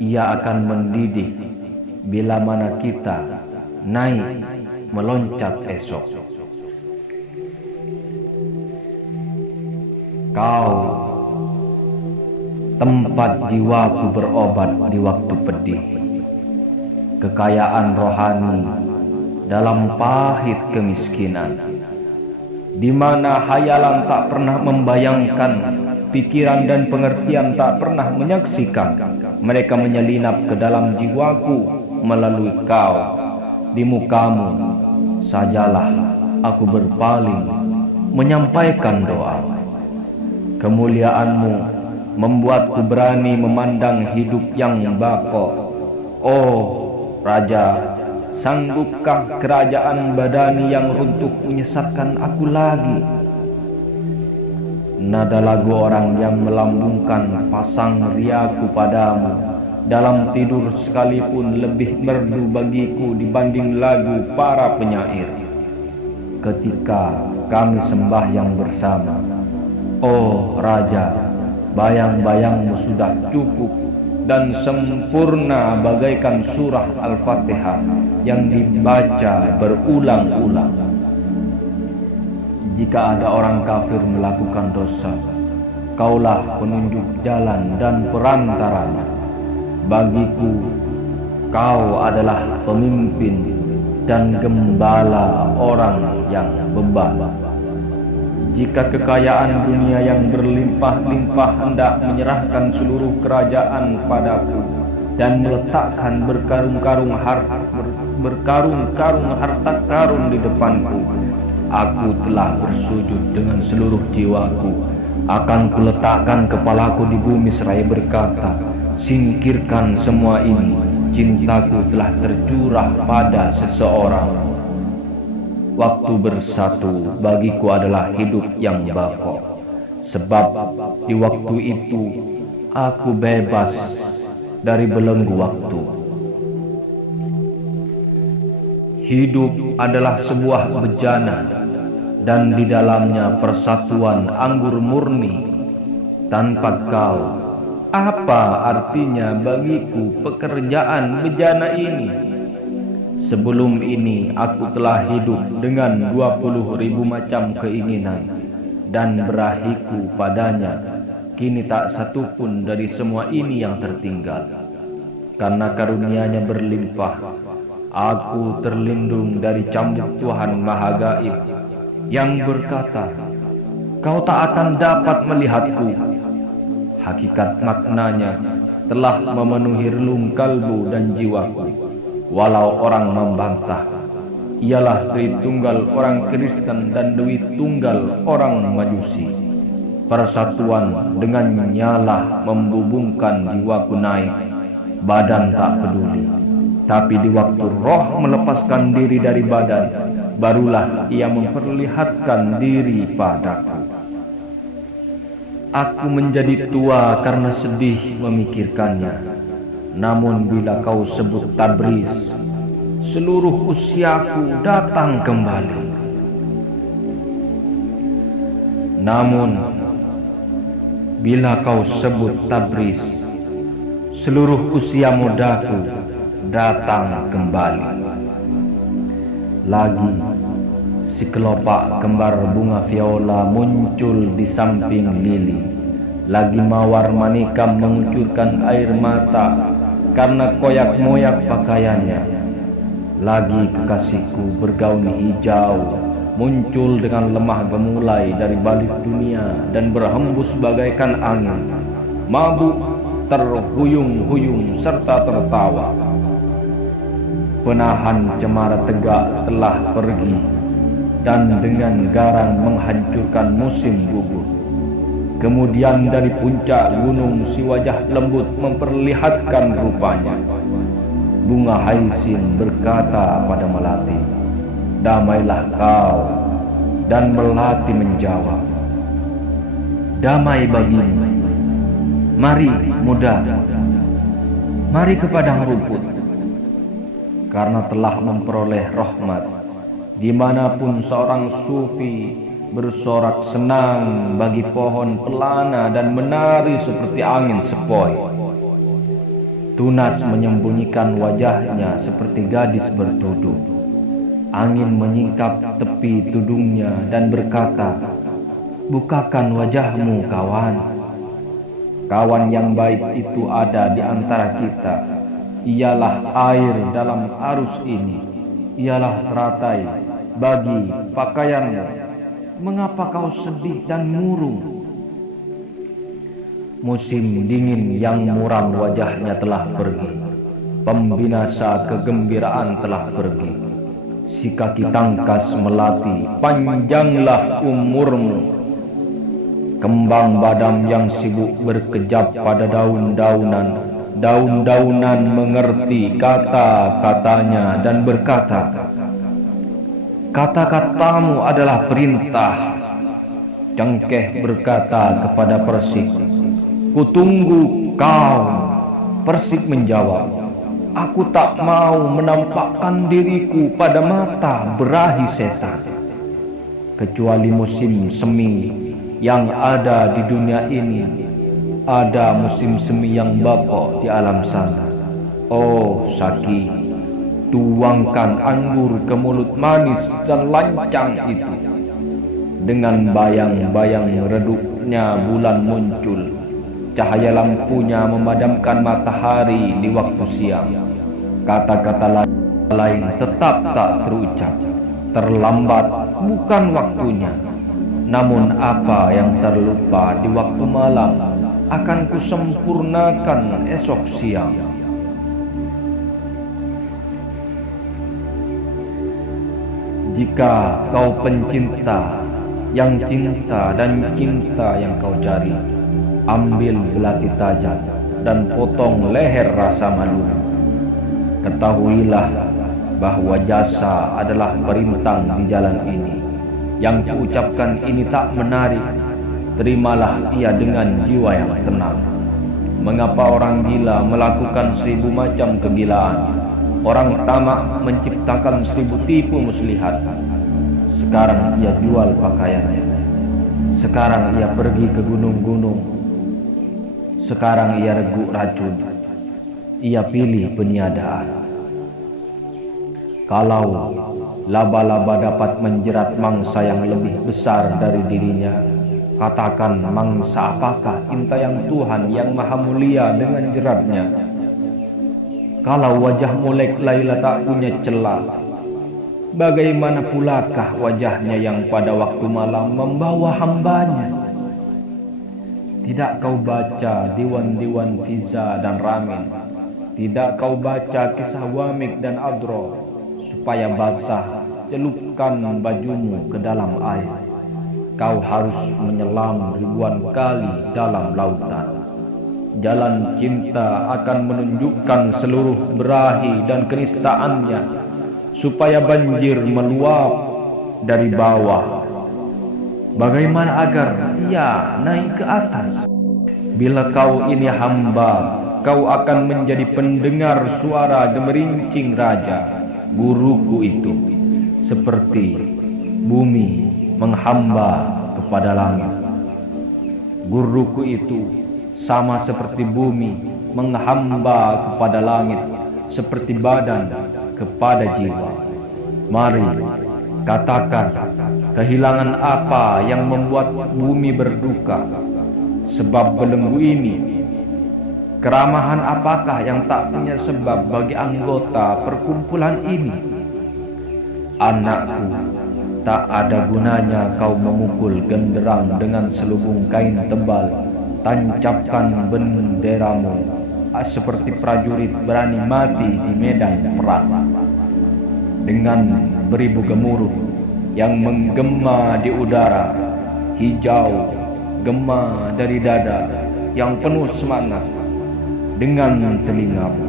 ia akan mendidih bila mana kita naik meloncat esok. Kau tempat jiwaku berobat di waktu pedih, kekayaan rohani dalam pahit kemiskinan, di mana hayalan tak pernah membayangkan, pikiran dan pengertian tak pernah menyaksikan. Mereka menyelinap ke dalam jiwaku melalui kau. Di mukamu sajalah aku berpaling menyampaikan doa. Kemuliaanmu membuatku berani memandang hidup yang bako. Oh Raja, sanggupkah kerajaan badani yang runtuh menyesatkan aku lagi? Nada lagu orang yang melambungkan pasang riaku padamu dalam tidur sekalipun lebih merdu bagiku dibanding lagu para penyair. Ketika kami sembahyang bersama, oh Raja, bayang-bayangmu sudah cukup dan sempurna bagaikan surah Al-Fatihah yang dibaca berulang-ulang. Jika ada orang kafir melakukan dosa, kaulah penunjuk jalan dan perantaranya. Bagiku, kau adalah pemimpin dan gembala orang yang bebal. Jika kekayaan dunia yang berlimpah-limpah hendak menyerahkan seluruh kerajaan padaku dan meletakkan berkarung-karung harta karun di depanku, aku telah bersujud dengan seluruh jiwaku. Akan kuletakkan kepalaku di bumi seraya berkata, singkirkan semua ini, cintaku telah tercurah pada seseorang. Waktu bersatu bagiku adalah hidup yang bako, sebab di waktu itu aku bebas dari belenggu waktu. Hidup adalah sebuah bejana, dan di dalamnya persatuan anggur murni. Tanpa kau, apa artinya bagiku pekerjaan bejana ini? Sebelum ini aku telah hidup dengan 20.000 macam keinginan dan berahiku padanya. Kini tak satupun dari semua ini yang tertinggal. Karena karunia-Nya berlimpah, aku terlindung dari cambuk Tuhan Maha Gaib yang berkata, kau tak akan dapat melihatku. Hakikat maknanya telah memenuhi relung kalbu dan jiwaku. Walau orang membantah, ialah Tritunggal orang Kristen dan Dewi Tunggal orang Majusi. Persatuan dengan nyala membubungkan jiwaku naik, badan tak peduli. Tapi di waktu roh melepaskan diri dari badan, barulah ia memperlihatkan diri padaku. Aku menjadi tua karena sedih memikirkannya. Namun bila kau sebut Tabriz, seluruh usiaku datang kembali. Namun, bila kau sebut Tabriz, seluruh usia mudaku datang kembali. Lagi, si kelopak kembar bunga viola muncul di samping lili. Lagi mawar manikam mengucurkan air mata karena koyak-moyak pakaiannya. Lagi kekasihku bergaun hijau muncul dengan lemah gemulai dari balik dunia dan berhembus bagaikan angin, mabuk, terhuyung-huyung serta tertawa. Penahan cemara tegak telah pergi dan dengan garang menghancurkan musim gugur. Kemudian dari puncak gunung si wajah lembut memperlihatkan rupanya. Bunga Haisin berkata pada Melati, "Damailah kau." Dan Melati menjawab, "Damai bagimu. Mari muda, mari ke padang rumput." Karena telah memperoleh rahmat, dimanapun seorang sufi bersorak senang bagi pohon pelana dan menari seperti angin sepoi. Tunas menyembunyikan wajahnya seperti gadis bertudung. Angin menyingkap tepi tudungnya dan berkata, "Bukakan wajahmu, kawan." Kawan yang baik itu ada di antara kita. Ialah air dalam arus ini. Ialah teratai bagi pakaianmu. Mengapa kau sedih dan murung? Musim dingin yang muram wajahnya telah pergi. Pembinasa kegembiraan telah pergi. Si kaki tangkas Melati, panjanglah umurmu. Kembang badam yang sibuk berkejap pada daun-daunan. Daun-daunan mengerti kata-katanya dan berkata, "Kata-katamu adalah perintah." Cengkeh berkata kepada persik, "Kutunggu kau." Persik menjawab, "Aku tak mau menampakkan diriku pada mata berahi setan. Kecuali musim semi yang ada di dunia ini, ada musim semi yang bako di alam sana. Oh Saki, tuangkan anggur ke mulut manis dan lancang itu." Dengan bayang-bayang redupnya bulan muncul. Cahaya lampunya memadamkan matahari di waktu siang. Kata-kata lain tetap tak terucap. Terlambat bukan waktunya. Namun apa yang terlupa di waktu malam akan kusempurnakan esok siang. Jika kau pencinta yang cinta dan cinta yang kau cari, ambil belati tajam dan potong leher rasa malu. Ketahuilah bahwa jasa adalah perintang di jalan ini. Yang kuucapkan ini tak menarik. Terimalah ia dengan jiwa yang tenang. Mengapa orang gila melakukan 1000 macam kegilaan? Orang tamak menciptakan 1000 tipu muslihat. Sekarang ia jual pakaiannya. Sekarang ia pergi ke gunung-gunung. Sekarang ia reguk racun. Ia pilih peniadaan. Kalau laba-laba dapat menjerat mangsa yang lebih besar dari dirinya, katakan mangsa apakah intayang Tuhan yang maha mulia dengan jeratnya? Kalau wajah Molek Laila tak punya celah, bagaimana pulakah wajahnya yang pada waktu malam membawa hambanya? Tidak kau baca diwan-diwan Fiza dan Ramin? Tidak kau baca kisah Wamik dan Adro? Supaya basah, celupkan bajumu ke dalam air. Kau harus menyelam ribuan kali dalam lautan. Jalan cinta akan menunjukkan seluruh berahi dan kenistaannya, supaya banjir meluap dari bawah. Bagaimana agar ia naik ke atas? Bila kau ini hamba, kau akan menjadi pendengar suara gemerincing raja, guruku itu, seperti bumi menghamba kepada langit. Guruku itu sama seperti bumi menghamba kepada langit, seperti badan kepada jiwa. Mari katakan, kehilangan apa yang membuat bumi berduka? Sebab belenggu ini, keramahan apakah yang tak punya sebab bagi anggota perkumpulan ini? Anakku, tak ada gunanya kau memukul genderang dengan selubung kain tebal. Tancapkan benderamu seperti prajurit berani mati di medan perang. Dengan beribu gemuruh yang menggema di udara, hijau gema dari dada yang penuh semangat. Dengan telingamu,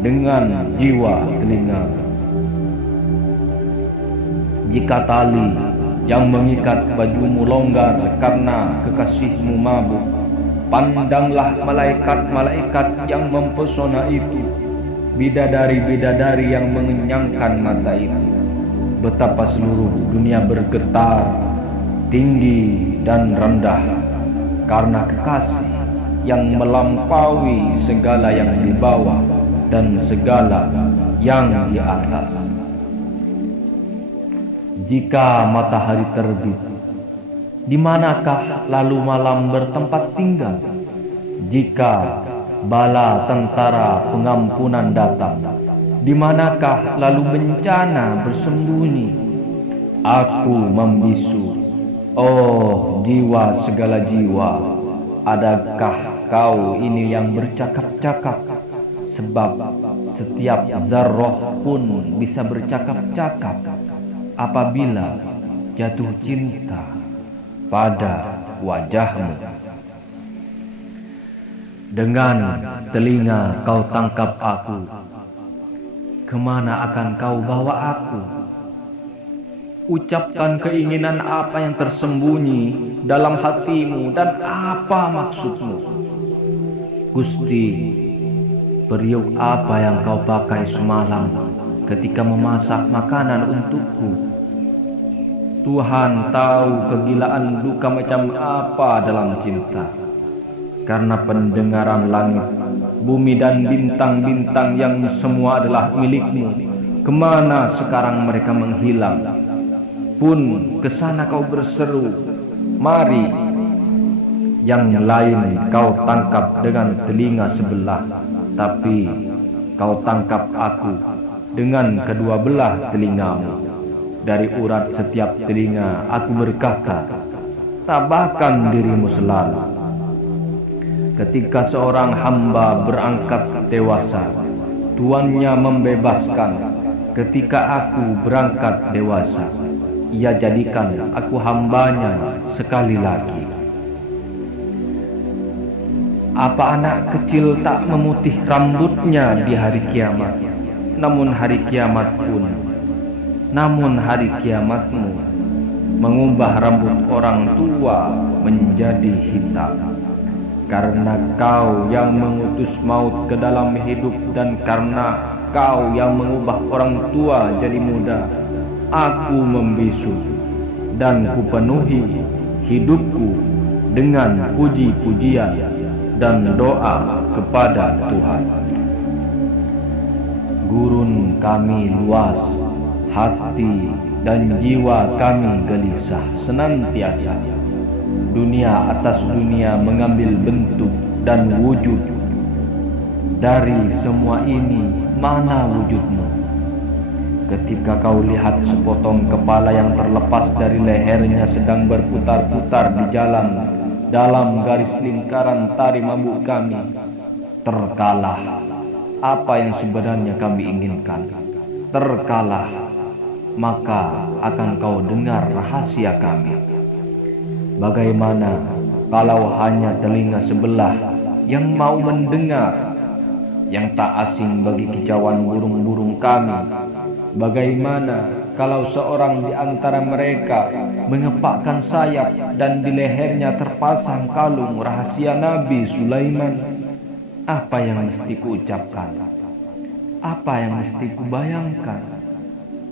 dengan jiwa telingamu. Jika tali yang mengikat bajumu longgar karena kekasihmu mabuk, pandanglah malaikat-malaikat yang mempesona itu, bidadari-bidadari yang mengenyangkan mata itu. Betapa seluruh dunia bergetar, tinggi dan rendah, karena kekasih yang melampaui segala yang di bawah dan segala yang di atas. Jika matahari terbit, di manakah lalu malam bertempat tinggal? Jika bala tentara pengampunan datang, di manakah lalu bencana bersembunyi? Aku membisu, oh jiwa segala jiwa, adakah kau ini yang bercakap-cakap? Sebab setiap zarrah pun bisa bercakap-cakap apabila jatuh cinta pada wajahmu. Dengan telinga kau tangkap aku, kemana akan kau bawa aku? Ucapkan keinginan apa yang tersembunyi dalam hatimu dan apa maksudmu. Gusti, periuk apa yang kau pakai semalam ketika memasak makanan untukku? Tuhan tahu kegilaan duka macam apa dalam cinta. Karena pendengaran langit, bumi dan bintang-bintang yang semua adalah milikmu, kemana sekarang mereka menghilang? Pun kesana kau berseru, mari. Yang lain kau tangkap dengan telinga sebelah, tapi kau tangkap aku dengan kedua belah telingamu. Dari urat setiap telinga aku berkata, tabahkan dirimu selalu. Ketika seorang hamba berangkat dewasa, tuannya membebaskan. Ketika aku berangkat dewasa, ia jadikan aku hambanya sekali lagi. Apa anak kecil tak memutih rambutnya di hari kiamat? Namun hari kiamatmu mengubah rambut orang tua menjadi hitam. Karena kau yang mengutus maut ke dalam hidup, dan karena kau yang mengubah orang tua jadi muda, aku membisu dan kupenuhi hidupku dengan puji-pujian dan doa kepada Tuhan. Gurun kami luas, hati dan jiwa kami gelisah senantiasa. Dunia atas dunia mengambil bentuk dan wujud. Dari semua ini, mana wujudmu? Ketika kau lihat sepotong kepala yang terlepas dari lehernya sedang berputar-putar di jalan dalam garis lingkaran tari mabuk kami, terkalah apa yang sebenarnya kami inginkan. Terkalah, maka akan kau dengar rahasia kami. Bagaimana kalau hanya telinga sebelah yang mau mendengar, yang tak asing bagi kicauan burung-burung kami? Bagaimana kalau seorang di antara mereka mengepakkan sayap dan di lehernya terpasang kalung rahasia Nabi Sulaiman? Apa yang mesti kuucapkan? Apa yang mesti kubayangkan?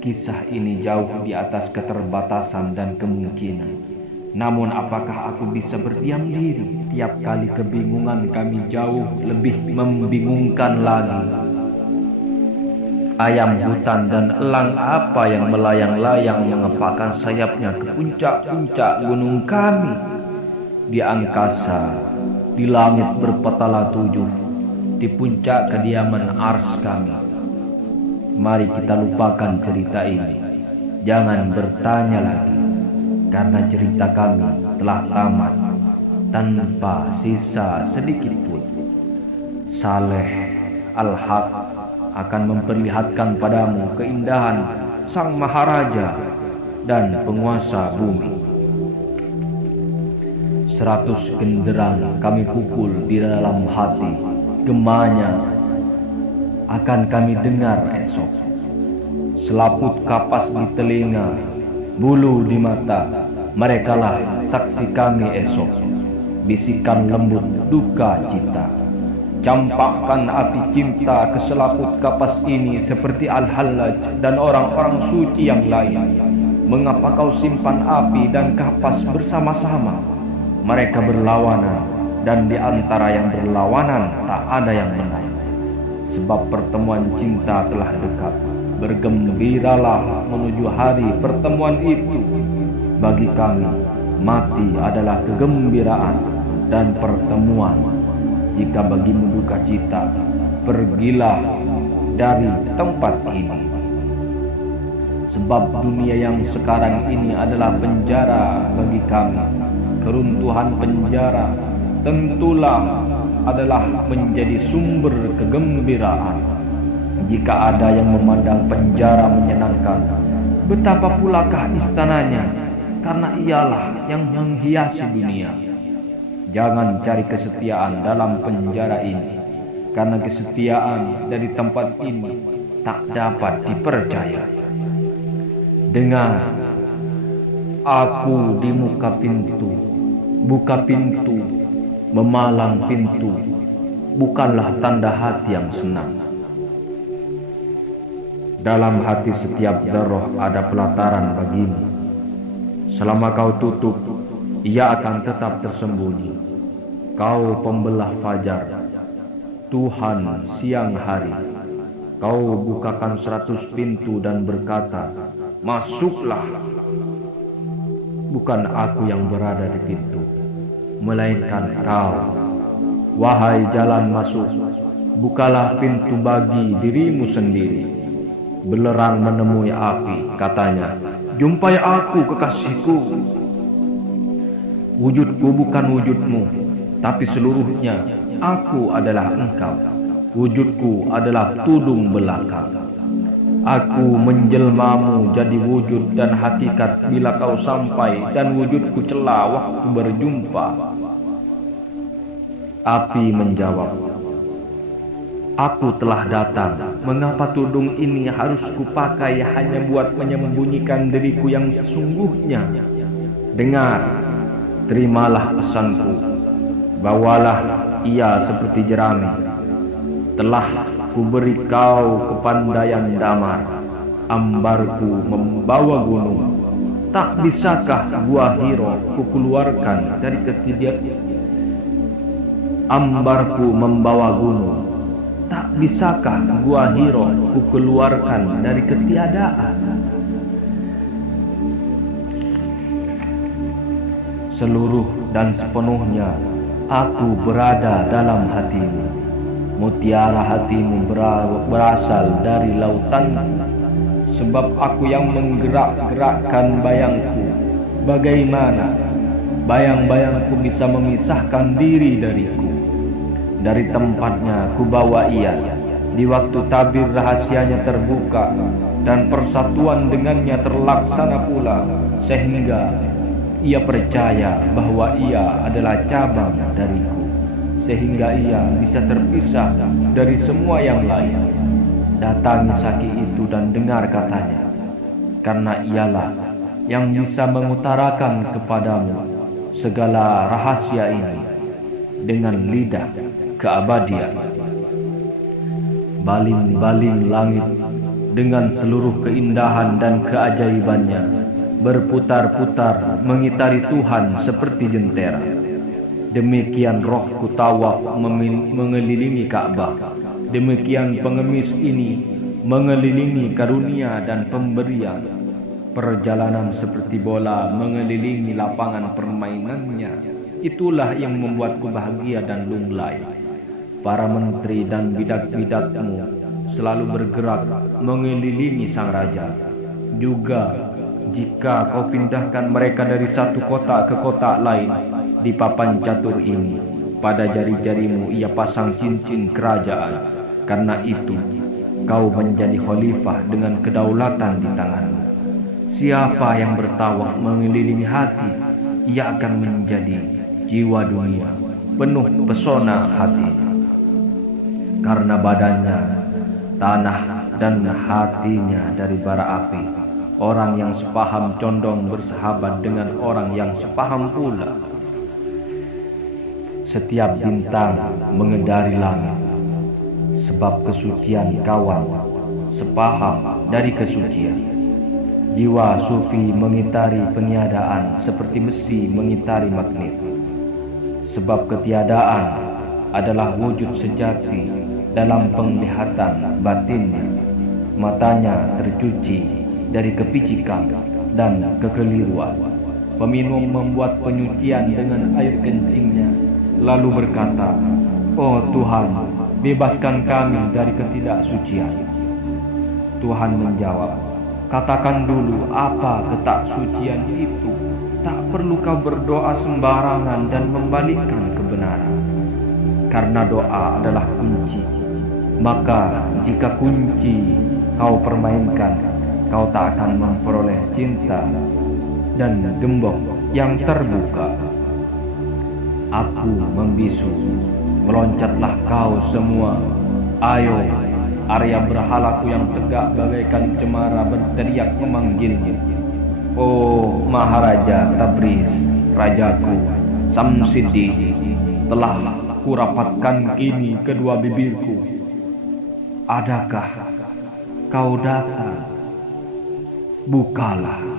Kisah ini jauh di atas keterbatasan dan kemungkinan. Namun apakah aku bisa berdiam diri? Tiap kali kebingungan kami jauh lebih membingungkan lagi. Ayam hutan dan elang apa yang melayang-layang mengepakkan sayapnya ke puncak-puncak gunung kami? Di angkasa, di langit berpetala 7, di puncak kediaman ars kami. Mari kita lupakan cerita ini. Jangan bertanya lagi, karena cerita kami telah tamat tanpa sisa sedikit pun. Saleh Al-Haq akan memperlihatkan padamu keindahan Sang Maharaja dan penguasa bumi. 100 genderang kami pukul di dalam hati, gemanya akan kami dengar esok. Selaput kapas di telinga, bulu di mata, merekalah saksi kami esok. Bisikan lembut duka cita, campakkan api cinta ke selaput kapas ini seperti Al-Hallaj dan orang-orang suci yang lain. Mengapa kau simpan api dan kapas bersama-sama? Mereka berlawanan, dan di antara yang berlawanan tak ada yang menang. Sebab pertemuan cinta telah dekat. Bergembiralah menuju hari pertemuan itu. Bagi kami, mati adalah kegembiraan dan pertemuan. Jika bagimu duka cita, pergilah dari tempat ini. Sebab dunia yang sekarang ini adalah penjara bagi kami. Keruntuhan penjara tentulah adalah menjadi sumber kegembiraan. Jika ada yang memandang penjara menyenangkan, betapa pulakah istananya, karena ialah yang menghiasi dunia. Jangan cari kesetiaan dalam penjara ini, karena kesetiaan dari tempat ini tak dapat dipercaya. Dengar, aku di muka pintu, buka pintu, memalang pintu, bukanlah tanda hati yang senang. Dalam hati setiap darah ada pelataran bagimu. Selama kau tutup, ia akan tetap tersembunyi. Kau pembelah fajar, Tuhan siang hari. Kau bukakan 100 pintu dan berkata, masuklah. Bukan aku yang berada di pintu, melainkan kau. Wahai jalan masuk, bukalah pintu bagi dirimu sendiri. Belerang menemui api, katanya, jumpai aku kekasihku. Wujudku bukan wujudmu, tapi seluruhnya aku adalah engkau. Wujudku adalah tudung belaka. Aku menjelmamu jadi wujud dan hakikat bila kau sampai, dan wujudku celah waktu berjumpa. Api menjawab, aku telah datang. Mengapa tudung ini harus kupakai hanya buat menyembunyikan diriku yang sesungguhnya? Dengar, terimalah pesanku. Bawalah ia seperti jerami. Telah kuberi kau kepandaian damar. Ambarku membawa gunung. Tak bisakah gua Hiro kukeluarkan dari ketiadaan? Ambarku membawa gunung. Tak bisakah gua Hiro kukeluarkan dari ketiadaan? Seluruh dan sepenuhnya aku berada dalam hatimu. Mutiara hatimu berasal dari lautan. Sebab aku yang menggerak-gerakkan bayangku. Bagaimana bayang-bayangku bisa memisahkan diri dariku? Dari tempatnya ku bawa ia, di waktu tabir rahasianya terbuka, dan persatuan dengannya terlaksana pula, sehingga ia percaya bahwa ia adalah cabang dariku, sehingga ia bisa terpisah dari semua yang lain. Datangi Saki itu dan dengar katanya, karena ialah yang bisa mengutarakan kepadamu segala rahasia ini dengan lidah keabadian. Baling-baling langit dengan seluruh keindahan dan keajaibannya berputar-putar mengitari Tuhan seperti jentera. Demikian rohku tawaf mengelilingi Ka'bah. Demikian pengemis ini mengelilingi karunia dan pemberian. Perjalanan seperti bola mengelilingi lapangan permainannya. Itulah yang membuatku bahagia dan lunglai. Para menteri dan bidak-bidakmu selalu bergerak mengelilingi sang raja. Juga jika kau pindahkan mereka dari satu kota ke kota lain, di papan catur ini, pada jari-jarimu ia pasang cincin kerajaan. Karena itu, kau menjadi khalifah dengan kedaulatan di tanganmu. Siapa yang bertawaf mengelilingi hati, ia akan menjadi jiwa dunia, penuh pesona hati. Karena badannya, tanah dan hatinya dari bara api. Orang yang sepaham condong bersahabat dengan orang yang sepaham pula. Setiap bintang mengedari langit, sebab kesucian kawan sepaham dari kesucian. Jiwa sufi mengitari peniadaan seperti besi mengitari magnet. Sebab ketiadaan adalah wujud sejati dalam penglihatan batinnya. Matanya tercuci dari kepicikan dan kekeliruan. Peminum membuat penyucian dengan air kencingnya, lalu berkata, "Oh Tuhan, bebaskan kami dari ketidaksucian." Tuhan menjawab, "Katakan dulu apa ketaksucian itu. Tak perlu kau berdoa sembarangan dan membalikkan kebenaran. Karena doa adalah kunci. Maka jika kunci kau permainkan, kau tak akan memperoleh cinta dan gembok yang terbuka. Aku membisu, meloncatlah kau semua. Ayo, Arya berhalaku yang tegak bagaikan cemara berteriak memanggilnya. Oh Maharaja Tabriz, rajaku, Samsiddin, telah kurapatkan kini kedua bibirku. Adakah kau datang? Bukalah."